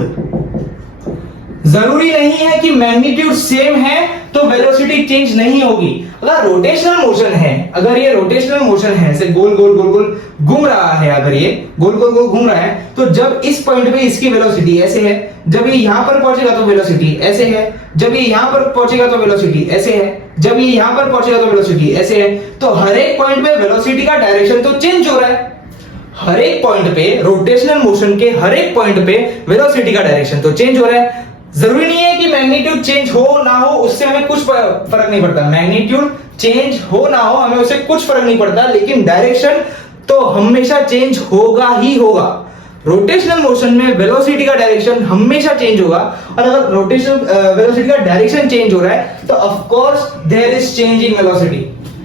जरूरी नहीं है कि मैग्नीट्यूड सेम है तो वेलोसिटी चेंज नहीं होगी। अगर रोटेशनल मोशन है, अगर ये रोटेशनल मोशन है, ऐसे गोल गोल गोल गोल घूम रहा है, अगर ये गोल गोल गोल घूम रहा है, तो जब इस पॉइंट पे इसकी वेलोसिटी ऐसे है, जब ये यहां पर पहुंचेगा तो वेलोसिटी ऐसे है, जब ये यहां पर पहुंचेगा तो वेलोसिटी ऐसे है, जब ये यहां पर पहुंचेगा तो वेलोसिटी ऐसे है। तो हर एक पॉइंट पे वेलोसिटी का डायरेक्शन तो चेंज हो रहा है। हर एक पॉइंट पे, रोटेशनल मोशन के हर एक पॉइंट पे वेलोसिटी का डायरेक्शन तो चेंज हो रहा है। जरूरी नहीं है कि मैग्नीट्यूड चेंज हो ना हो, उससे हमें कुछ फर्क नहीं पड़ता। मैग्नीट्यूड चेंज हो ना हो हमें उससे कुछ फर्क नहीं पड़ता, लेकिन डायरेक्शन तो हमेशा चेंज होगा ही होगा। रोटेशनल मोशन में वेलोसिटी का डायरेक्शन हमेशा चेंज होगा, और अगर रोटेशनल वेलोसिटी का डायरेक्शन चेंज हो रहा है तो of course there is change in velocity,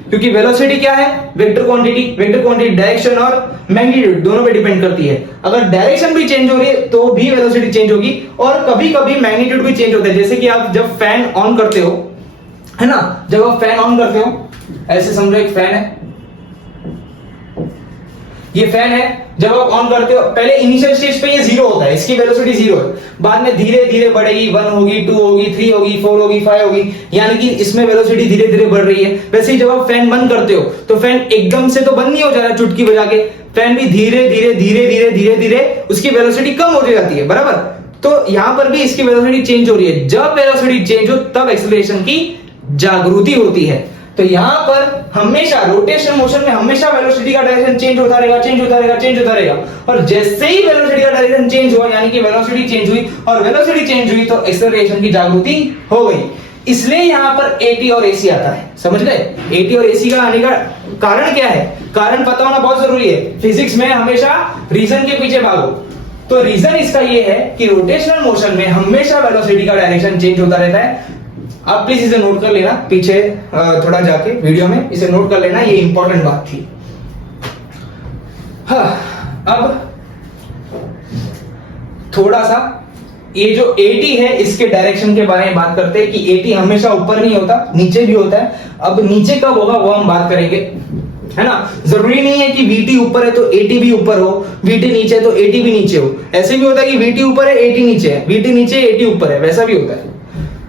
क्योंकि वेलोसिटी क्या है? वेक्टर क्वांटिटी डायरेक्शन और मैग्नीट्यूड दोनों पे डिपेंड करती है। अगर डायरेक्शन भी चेंज हो रही है तो भी वेलोसिटी चेंज होगी, और कभी-कभी मैग्नीट्यूड भी चेंज होता है। जैसे कि आप जब फैन ऑन करते हो, है ना, जब आप फैन ऑन करते हो, ऐसे समझो एक फैन है, ये फैन है, जब आप ऑन करते हो पहले इनिशियल स्टेज पे ये 0 होता है, इसकी वेलोसिटी 0 है, बाद में धीरे धीरे बढ़ेगी, 1 होगी, 2 होगी, 3 होगी, 4 होगी, 5 होगी, यानी कि इसमें वेलोसिटी धीरे धीरे बढ़ रही है। वैसे ही जब आप फैन बंद करते हो तो फैन एकदम से तो बंद नहीं हो जा रहा चुटकी बजा के, फैन भी धीरे धीरे उसकी वेलोसिटी कम होती जाती है, बराबर। तो यहां पर भी इसकी वेलोसिटी चेंज हो रही है। जब वेलोसिटी चेंज हो तब एक्सेलरेशन की जागृति होती है। तो यहां पर हमेशा रोटेशनल मोशन में हमेशा वेलोसिटी का डायरेक्शन चेंज होता रहेगा, और जैसे ही वेलोसिटी का डायरेक्शन चेंज हुआ, यानी कि वेलोसिटी चेंज हुई, और वेलोसिटी चेंज हुई तो एक्सेलरेशन की जागृति हो गई। इसलिए यहां पर AT और AC आता है, समझ गए? AT और AC का आने का कारण क्या है? कारण पता होना बहुत जरूरी है। फिजिक्स में हमेशा रीजन के पीछे भागो। तो रीजन इसका ये है कि रोटेशनल मोशन में हमेशा वेलोसिटी का डायरेक्शन चेंज होता रहता है। आप प्लीज इसे नोट कर लेना, पीछे थोड़ा जाके वीडियो में इसे नोट कर लेना, ये इंपॉर्टेंट बात थी। हाँ, अब थोड़ा सा ये जो AT है इसके डायरेक्शन के बारे में बात करते हैं कि AT हमेशा ऊपर नहीं होता, नीचे भी होता है। अब नीचे कब होगा वो हम बात करेंगे, है ना। जरूरी नहीं है कि VT ऊपर है तो AT भी ऊपर हो, VT नीचे है तो AT भी नीचे हो। ऐसे भी होता है कि VT ऊपर है, AT नीचे है, VT नीचे है, AT ऊपर है, वैसा भी होता है।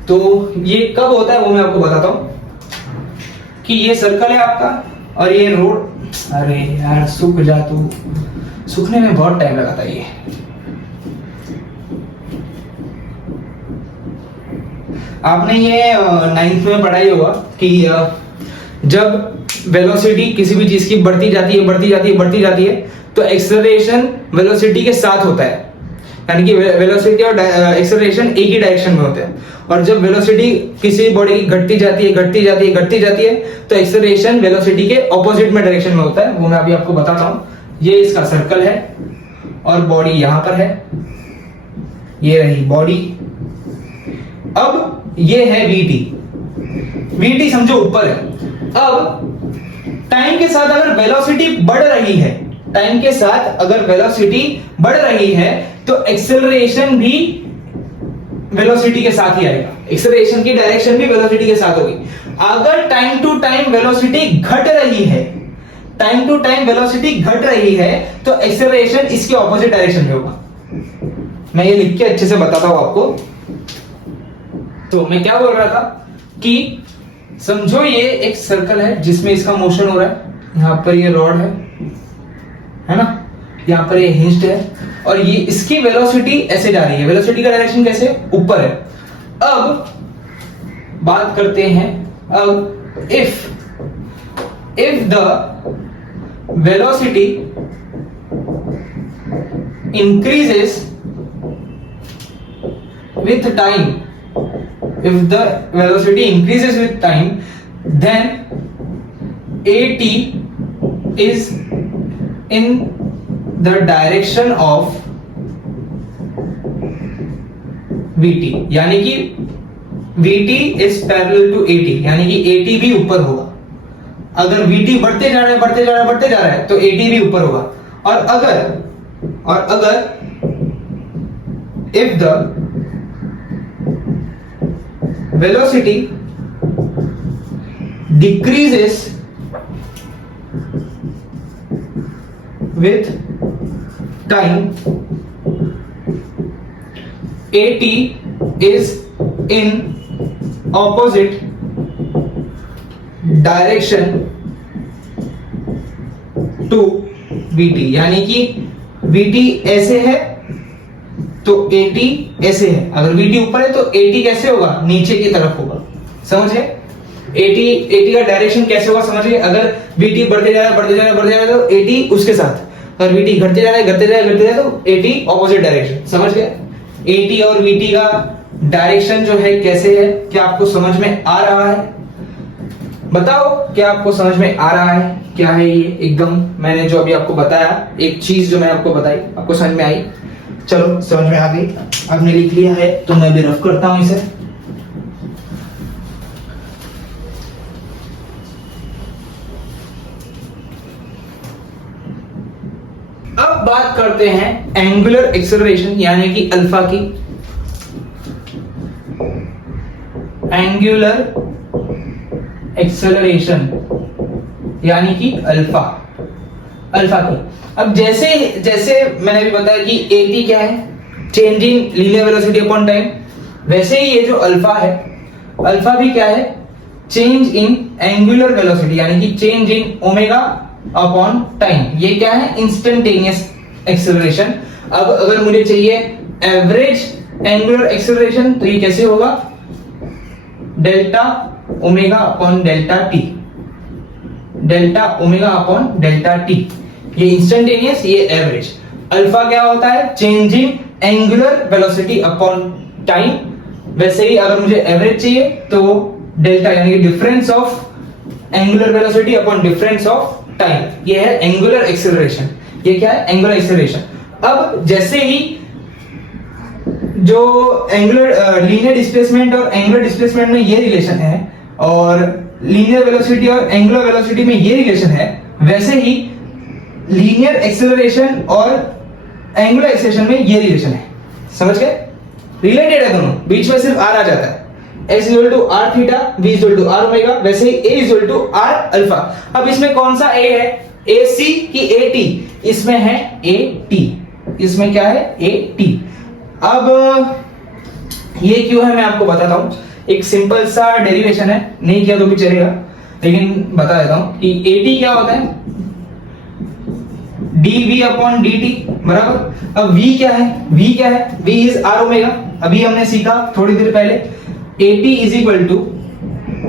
तो ये कब होता है वो मैं आपको बताता हूं कि ये सर्कल है आपका और ये रोड। अरे यार सूख जा तू, सूखने में बहुत टाइम लगाता है ये। आपने ये 9th में पढ़ाई होगा कि जब वेलोसिटी किसी भी चीज की बढ़ती जाती है तो एक्सेलरेशन वेलोसिटी के साथ होता है। यानी कि वेलोसिटी और एक्सेलरेशन एक ही डायरेक्शन में होते हैं, और जब वेलोसिटी किसी बॉडी की घटती जाती है तो एक्सेलरेशन वेलोसिटी के ऑपोजिट में डायरेक्शन में होता है। वो मैं अभी आपको बताता हूं। ये इसका सर्कल है और बॉडी यहां पर है, ये रही बॉडी। अब ये है vt समझो ऊपर है। अब टाइम के साथ अगर वेलोसिटी बढ़ रही है तो एक्सेलरेशन भी वेलोसिटी के साथ ही आएगा, एक्सेलरेशन की डायरेक्शन भी वेलोसिटी के साथ होगी। अगर टाइम टू टाइम वेलोसिटी घट रही है तो एक्सेलरेशन इसके ऑपोजिट डायरेक्शन में होगा। मैं ये लिख के अच्छे से बताता हूं आपको। तो मैं क्या बोल रहा था कि समझो ये एक सर्कल है जिसमें इसका मोशन हो रहा है, यहां पर ये रॉड है ना, यहां पर ये हिंज्ड है, और ये इसकी वेलोसिटी ऐसे जा रही है। वेलोसिटी का डायरेक्शन कैसे, ऊपर है। अब बात करते हैं, अब if the velocity increases with time, then at is in the direction of vt, यानी कि vt is parallel to at, यानी कि at भी ऊपर होगा। अगर vt बढ़ते जा रहा है तो at भी ऊपर होगा। और अगर if the velocity decreases with time, at is in opposite direction to vt, यानी कि vt ऐसे है तो at ऐसे है। अगर vt ऊपर है तो at कैसे होगा, नीचे की तरफ होगा। समझ गए? at का डायरेक्शन कैसे होगा समझ गए? अगर vt बढ़ते जा रहा है तो at उसके साथ, अगर vt घटते जा रहा है तो at ऑपोजिट डायरेक्शन। समझ गए? at और vt का डायरेक्शन जो है कैसे है, क्या आपको समझ में आ रहा है? बताओ, क्या आपको समझ में आ रहा है? क्या है ये एकदम मैंने जो अभी आपको बताया, एक चीज जो मैंने आपको बताई, आपको समझ में आई? चलो, समझ में आ गई, आपने लिख लिया है तो मैं भी रफ करता हूं इसे। अब बात करते हैं एंगुलर एक्सेलरेशन यानी कि अल्फा की। एंगुलर एक्सेलरेशन यानी कि अल्फा की। अब जैसे मैंने अभी बताया कि at क्या है, change in linear velocity upon time, वैसे ही ये जो अल्फा है, अल्फा भी क्या है, चेंज इन एंगुलर वेलोसिटी यानी कि change in omega upon time. ये क्या है, इंस्टेंटेनियस एक्सेलरेशन। अब अगर मुझे चाहिए एवरेज एंगुलर एक्सेलरेशन तो ये कैसे होगा, delta omega upon delta T. ये इंस्टेंटेनियस, ये एवरेज। अल्फा क्या होता है, changing angular velocity upon time. वैसे ही अगर मुझे एवरेज चाहिए तो डेल्टा यानी कि difference of angular velocity upon difference of time. ये है एंगुलर एक्सेलरेशन। ये क्या है, एंगुलर एक्सेलरेशन। अब जैसे ही जो एंगुलर लीनियर डिस्प्लेसमेंट और एंगुलर डिस्प्लेसमेंट में ये रिलेशन है, और लीनियर वेलोसिटी और एंगुलर वेलोसिटी में ये रिलेशन है, वैसे ही लीनियर एक्सेलरेशन और एंगुलर एक्सेलरेशन में ये रिलेशन है। समझ गए? रिलेटेड है दोनों, बीच में सिर्फ r आ जाता है। s equal to r theta, v equal to r omega, वैसे ही a equal to r alpha. अब इसमें कौन सा a है, ac की at? इसमें है at। इसमें क्या है, at। अब ये क्यों है मैं आपको बताता हूं। एक सिंपल सा डेरिवेशन है, नहीं किया तो भी चलेगा, लेकिन बता देता हूं कि at क्या होता है, dv अपॉन dt बराबर। अब v क्या है, v इज r ओमेगा। अभी हमने सीखा थोड़ी देर पहले, at is equal to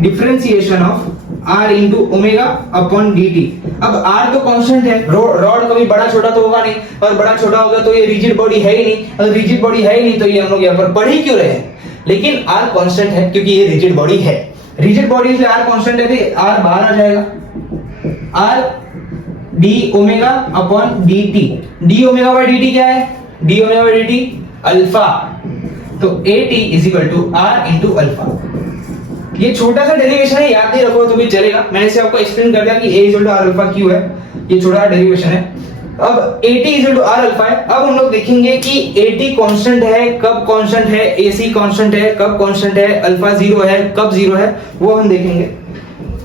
differentiation of r into omega upon dt। अब r तो कांस्टेंट है, रॉड कभी बड़ा छोटा तो होगा नहीं, और बड़ा छोटा होगा तो ये रिजिड बॉडी है ही नहीं, अगर रिजिड बॉडी है ही नहीं तो ये हम लोग यहाँ पर पढ़ ही क्यों रहे हैं। लेकिन r कांस्टेंट है क्योंकि ये रिजिड बॉडी है, रिजिड बॉडी इसलिए r कांस्टेंट है, तो r बाहर आ जाएगा, r d omega upon dt। d omega by dt क्या है, d omega by dt alpha, तो at is equal to r into alpha. ये छोटा सा डेरिवेशन है, याद नहीं रखो तो भी चलेगा, मैंने इसे आपको एक्सप्लेन कर दिया कि a equal to r alpha क्यों है, ये छोटा सा डेरिवेशन है। अब at equal to r alpha है। अब हम लोग देखेंगे कि at कांस्टेंट है, कब कांस्टेंट है, ac कांस्टेंट है, कब कांस्टेंट है, अल्फा जीरो है, कब जीरो है, वो हम देखेंगे।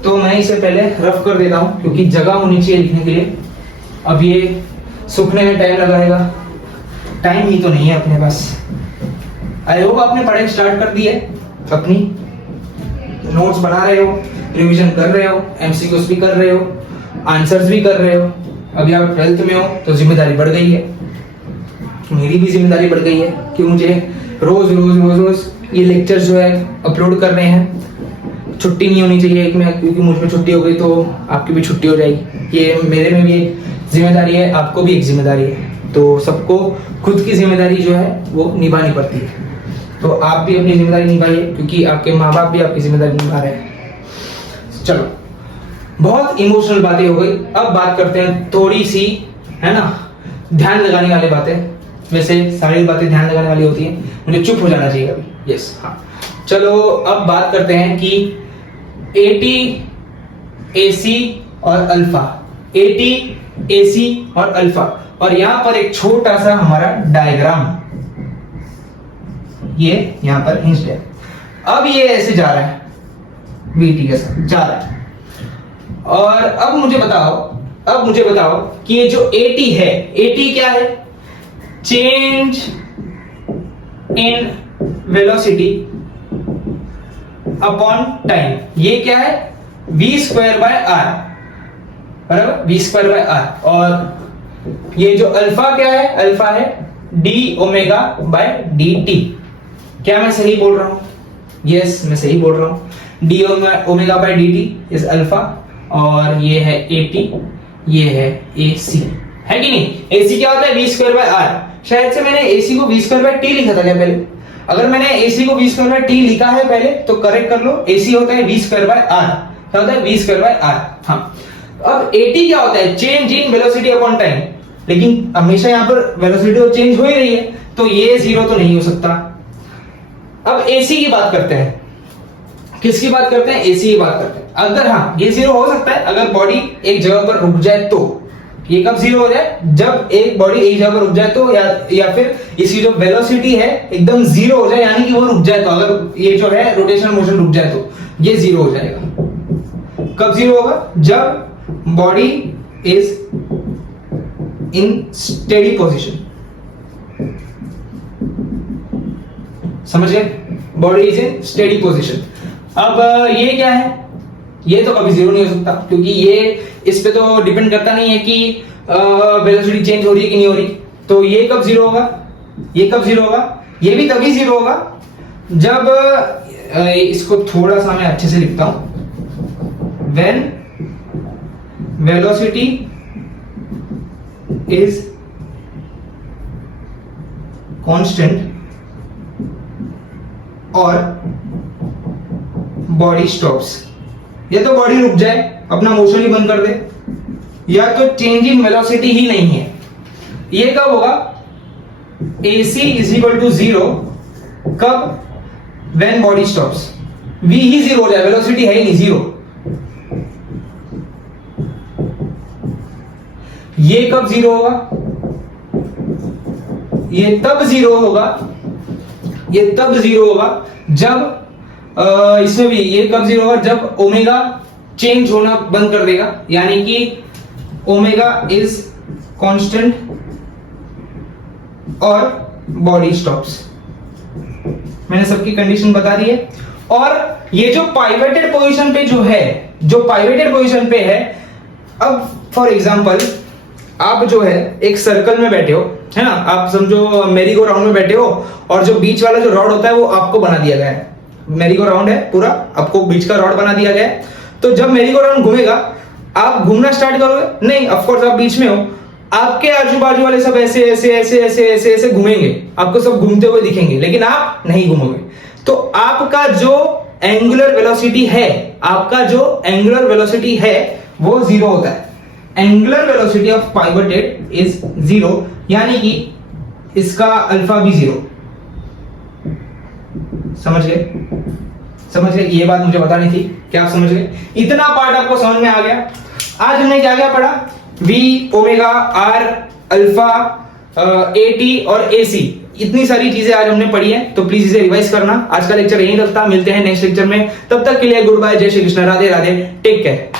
तो मैं इसे पहले रफ कर देता हूं क्योंकि जगह होनी चाहिए लिखने के लिए। अब ये सूखने में टाइम लगाएगा, टाइम ही तो नहीं है अपने पास। आई होप आपने पढ़ाई स्टार्ट कर दी है, अपनी नोट्स बना रहे हो, रिवीजन कर रहे हो, एमसीक्यूज भी कर रहे हो, आंसर्स भी कर रहे हो। अभी आप 12th में हो तो जिम्मेदारी बढ़ गई है, मेरी भी जिम्मेदारी बढ़ गई है कि मुझे रोज रोज रोज रोज ये लेक्चर जो है अपलोड कर रहे हैं। छुट्टी नहीं होनी चाहिए एक में, क्योंकि मुझ में छुट्टी हो गई तो आपकी भी छुट्टी हो जाएगी। ये मेरे में भी एक जिम्मेदारी है, आपको भी एक जिम्मेदारी है, तो सबको खुद की जिम्मेदारी जो है वो निभानी पड़ती है। तो आप भी अपनी जिम्मेदारी निभाइए क्योंकि आपके माँ बाप भी आपकी जिम्मेदारी निभा रहे हैं। चलो, बहुत इमोशनल बातें हो गई, अब बात करते हैं थोड़ी सी, है ना, ध्यान लगाने वाली बातें। वैसे सारी बातें ध्यान लगाने वाली होती हैं, मुझे चुप हो जाना चाहिए अभी। यस, हाँ, चलो अब बात करते हैं कि AT, AC और अल्फा, AT, AC और अल्फा। और यहां पर एक छोटा सा हमारा डायग्राम, ये यहां पर हिंस्ड है। अब ये ऐसे जा रहा है, बीटी के साथ जा रहा है। और अब मुझे बताओ कि ये जो AT है, AT क्या है, change in velocity upon time. ये क्या है, v स्क्वायर बाय r, बराबर, v स्क्वायर बाय r। और ये जो अल्फा क्या है, अल्फा है d ओमेगा बाय dt। क्या मैं सही बोल रहा हूं? यस, मैं सही बोल रहा हूं। d omega by dt is alpha, और ये है AT, ये है AC, है कि नहीं। AC क्या होता है, v स्क्वायर बाय r। शायद से मैंने AC को v स्क्वायर बाय t लिखा था क्या पहले? अगर मैंने AC को v स्क्वायर बाय t लिखा है पहले तो करेक्ट कर लो। AC होता है v स्क्वायर बाय r, क्या होता है, v स्क्वायर बाय r। हाँ, अब AT क्या होता है, change in velocity upon time. लेकिन हमेशा यहाँ पर वेलोसिटी तो चेंज हो ही रही है, तो ये जीरो तो नहीं हो सकता। अब AC की बात करते हैं, किसकी बात करते हैं, AC की बात करते हैं। अगर हाँ, ये जीरो हो सकता है अगर बॉडी एक जगह पर रुक जाए तो। ये कब जीरो हो जाए, जब एक बॉडी एक जगह पर रुक जाए तो, या फिर इसकी जो वेलोसिटी है एकदम जीरो हो जाए, यानी कि वो रुक जाए तो। अगर ये जो है रोटेशनल मोशन रुक जाए तो ये जीरो हो जाएगा। कब जीरो होगा, जब body is in steady position. समझ गए, body is in steady position. अब ये क्या है, ये तो कभी जीरो नहीं हो सकता, क्योंकि ये इस पे तो डिपेंड करता नहीं है कि वेलोसिटी चेंज हो रही है कि नहीं हो रही। तो ये कब जीरो होगा, ये कब जीरो होगा, ये भी तभी जीरो होगा जब इसको थोड़ा सा मैं अच्छे से लिखता हूं, व्हेन वेलोसिटी इज कांस्टेंट और बॉडी स्टॉप्स। या तो बॉडी रुक जाए, अपना मोशन ही बंद कर दे, या तो चेंज इन वेलोसिटी ही नहीं है। ये कब होगा, AC is equal to zero, कब, व्हेन बॉडी स्टॉप्स। V ही जीरो हो जाए, वेलोसिटी है ही नहीं, जीरो। ये कब जीरो होगा, ये तब जीरो होगा, ये तब जीरो होगा जब इसमें भी ये कब जीरो होगा, जब ओमेगा चेंज होना बंद कर देगा, यानी कि ओमेगा इज कांस्टेंट और बॉडी स्टॉप्स। मैंने सबकी कंडीशन बता दी है। और ये जो पाइवेटेड पोजीशन पे जो है, जो पाइवेटेड पोजीशन पे है, अब फॉर एग्जांपल आप जो है एक सर्कल में बैठे हो, है ना, आप समझो मेरी गो राउंड में बैठे हो, और जो बीच वाला जो रॉड होता है वो आपको बना दिया गया है। मेरी गो राउंड है पूरा, आपको बीच का रॉड बना दिया गया है। तो जब मेरी गो राउंड घूमेगा, आप घूमना स्टार्ट करोगे नहीं, ऑफकोर्स आप बीच में हो, आपके आजू बाजू वाले सब ऐसे ऐसे ऐसे ऐसे ऐसे ऐसे घूमेंगे, आपको सब घूमते हुए दिखेंगे, लेकिन आप नहीं घूमोगे। तो आपका जो एंगुलर वेलोसिटी है, आपका जो एंगुलर वेलोसिटी है वो जीरो होता है। Angular velocity of pivoted is zero, यानी कि इसका अल्फा भी जीरो। समझ गए? ये बात मुझे बतानी थी, क्या आप समझ गए? इतना पार्ट आपको समझ में आ गया। आज हमने क्या क्या पढ़ा? V, omega, R, alpha, AT और AC, इतनी सारी चीजें आज हमने पढ़ी है, तो प्लीज इसे रिवाइज करना। आज का लेक्चर यहीं रखता, मिलते हैं नेक्स्ट लेक्चर में, तब तक के लिए गुड बाय, जय श्री कृष्ण, राधे राधे, टेक केयर।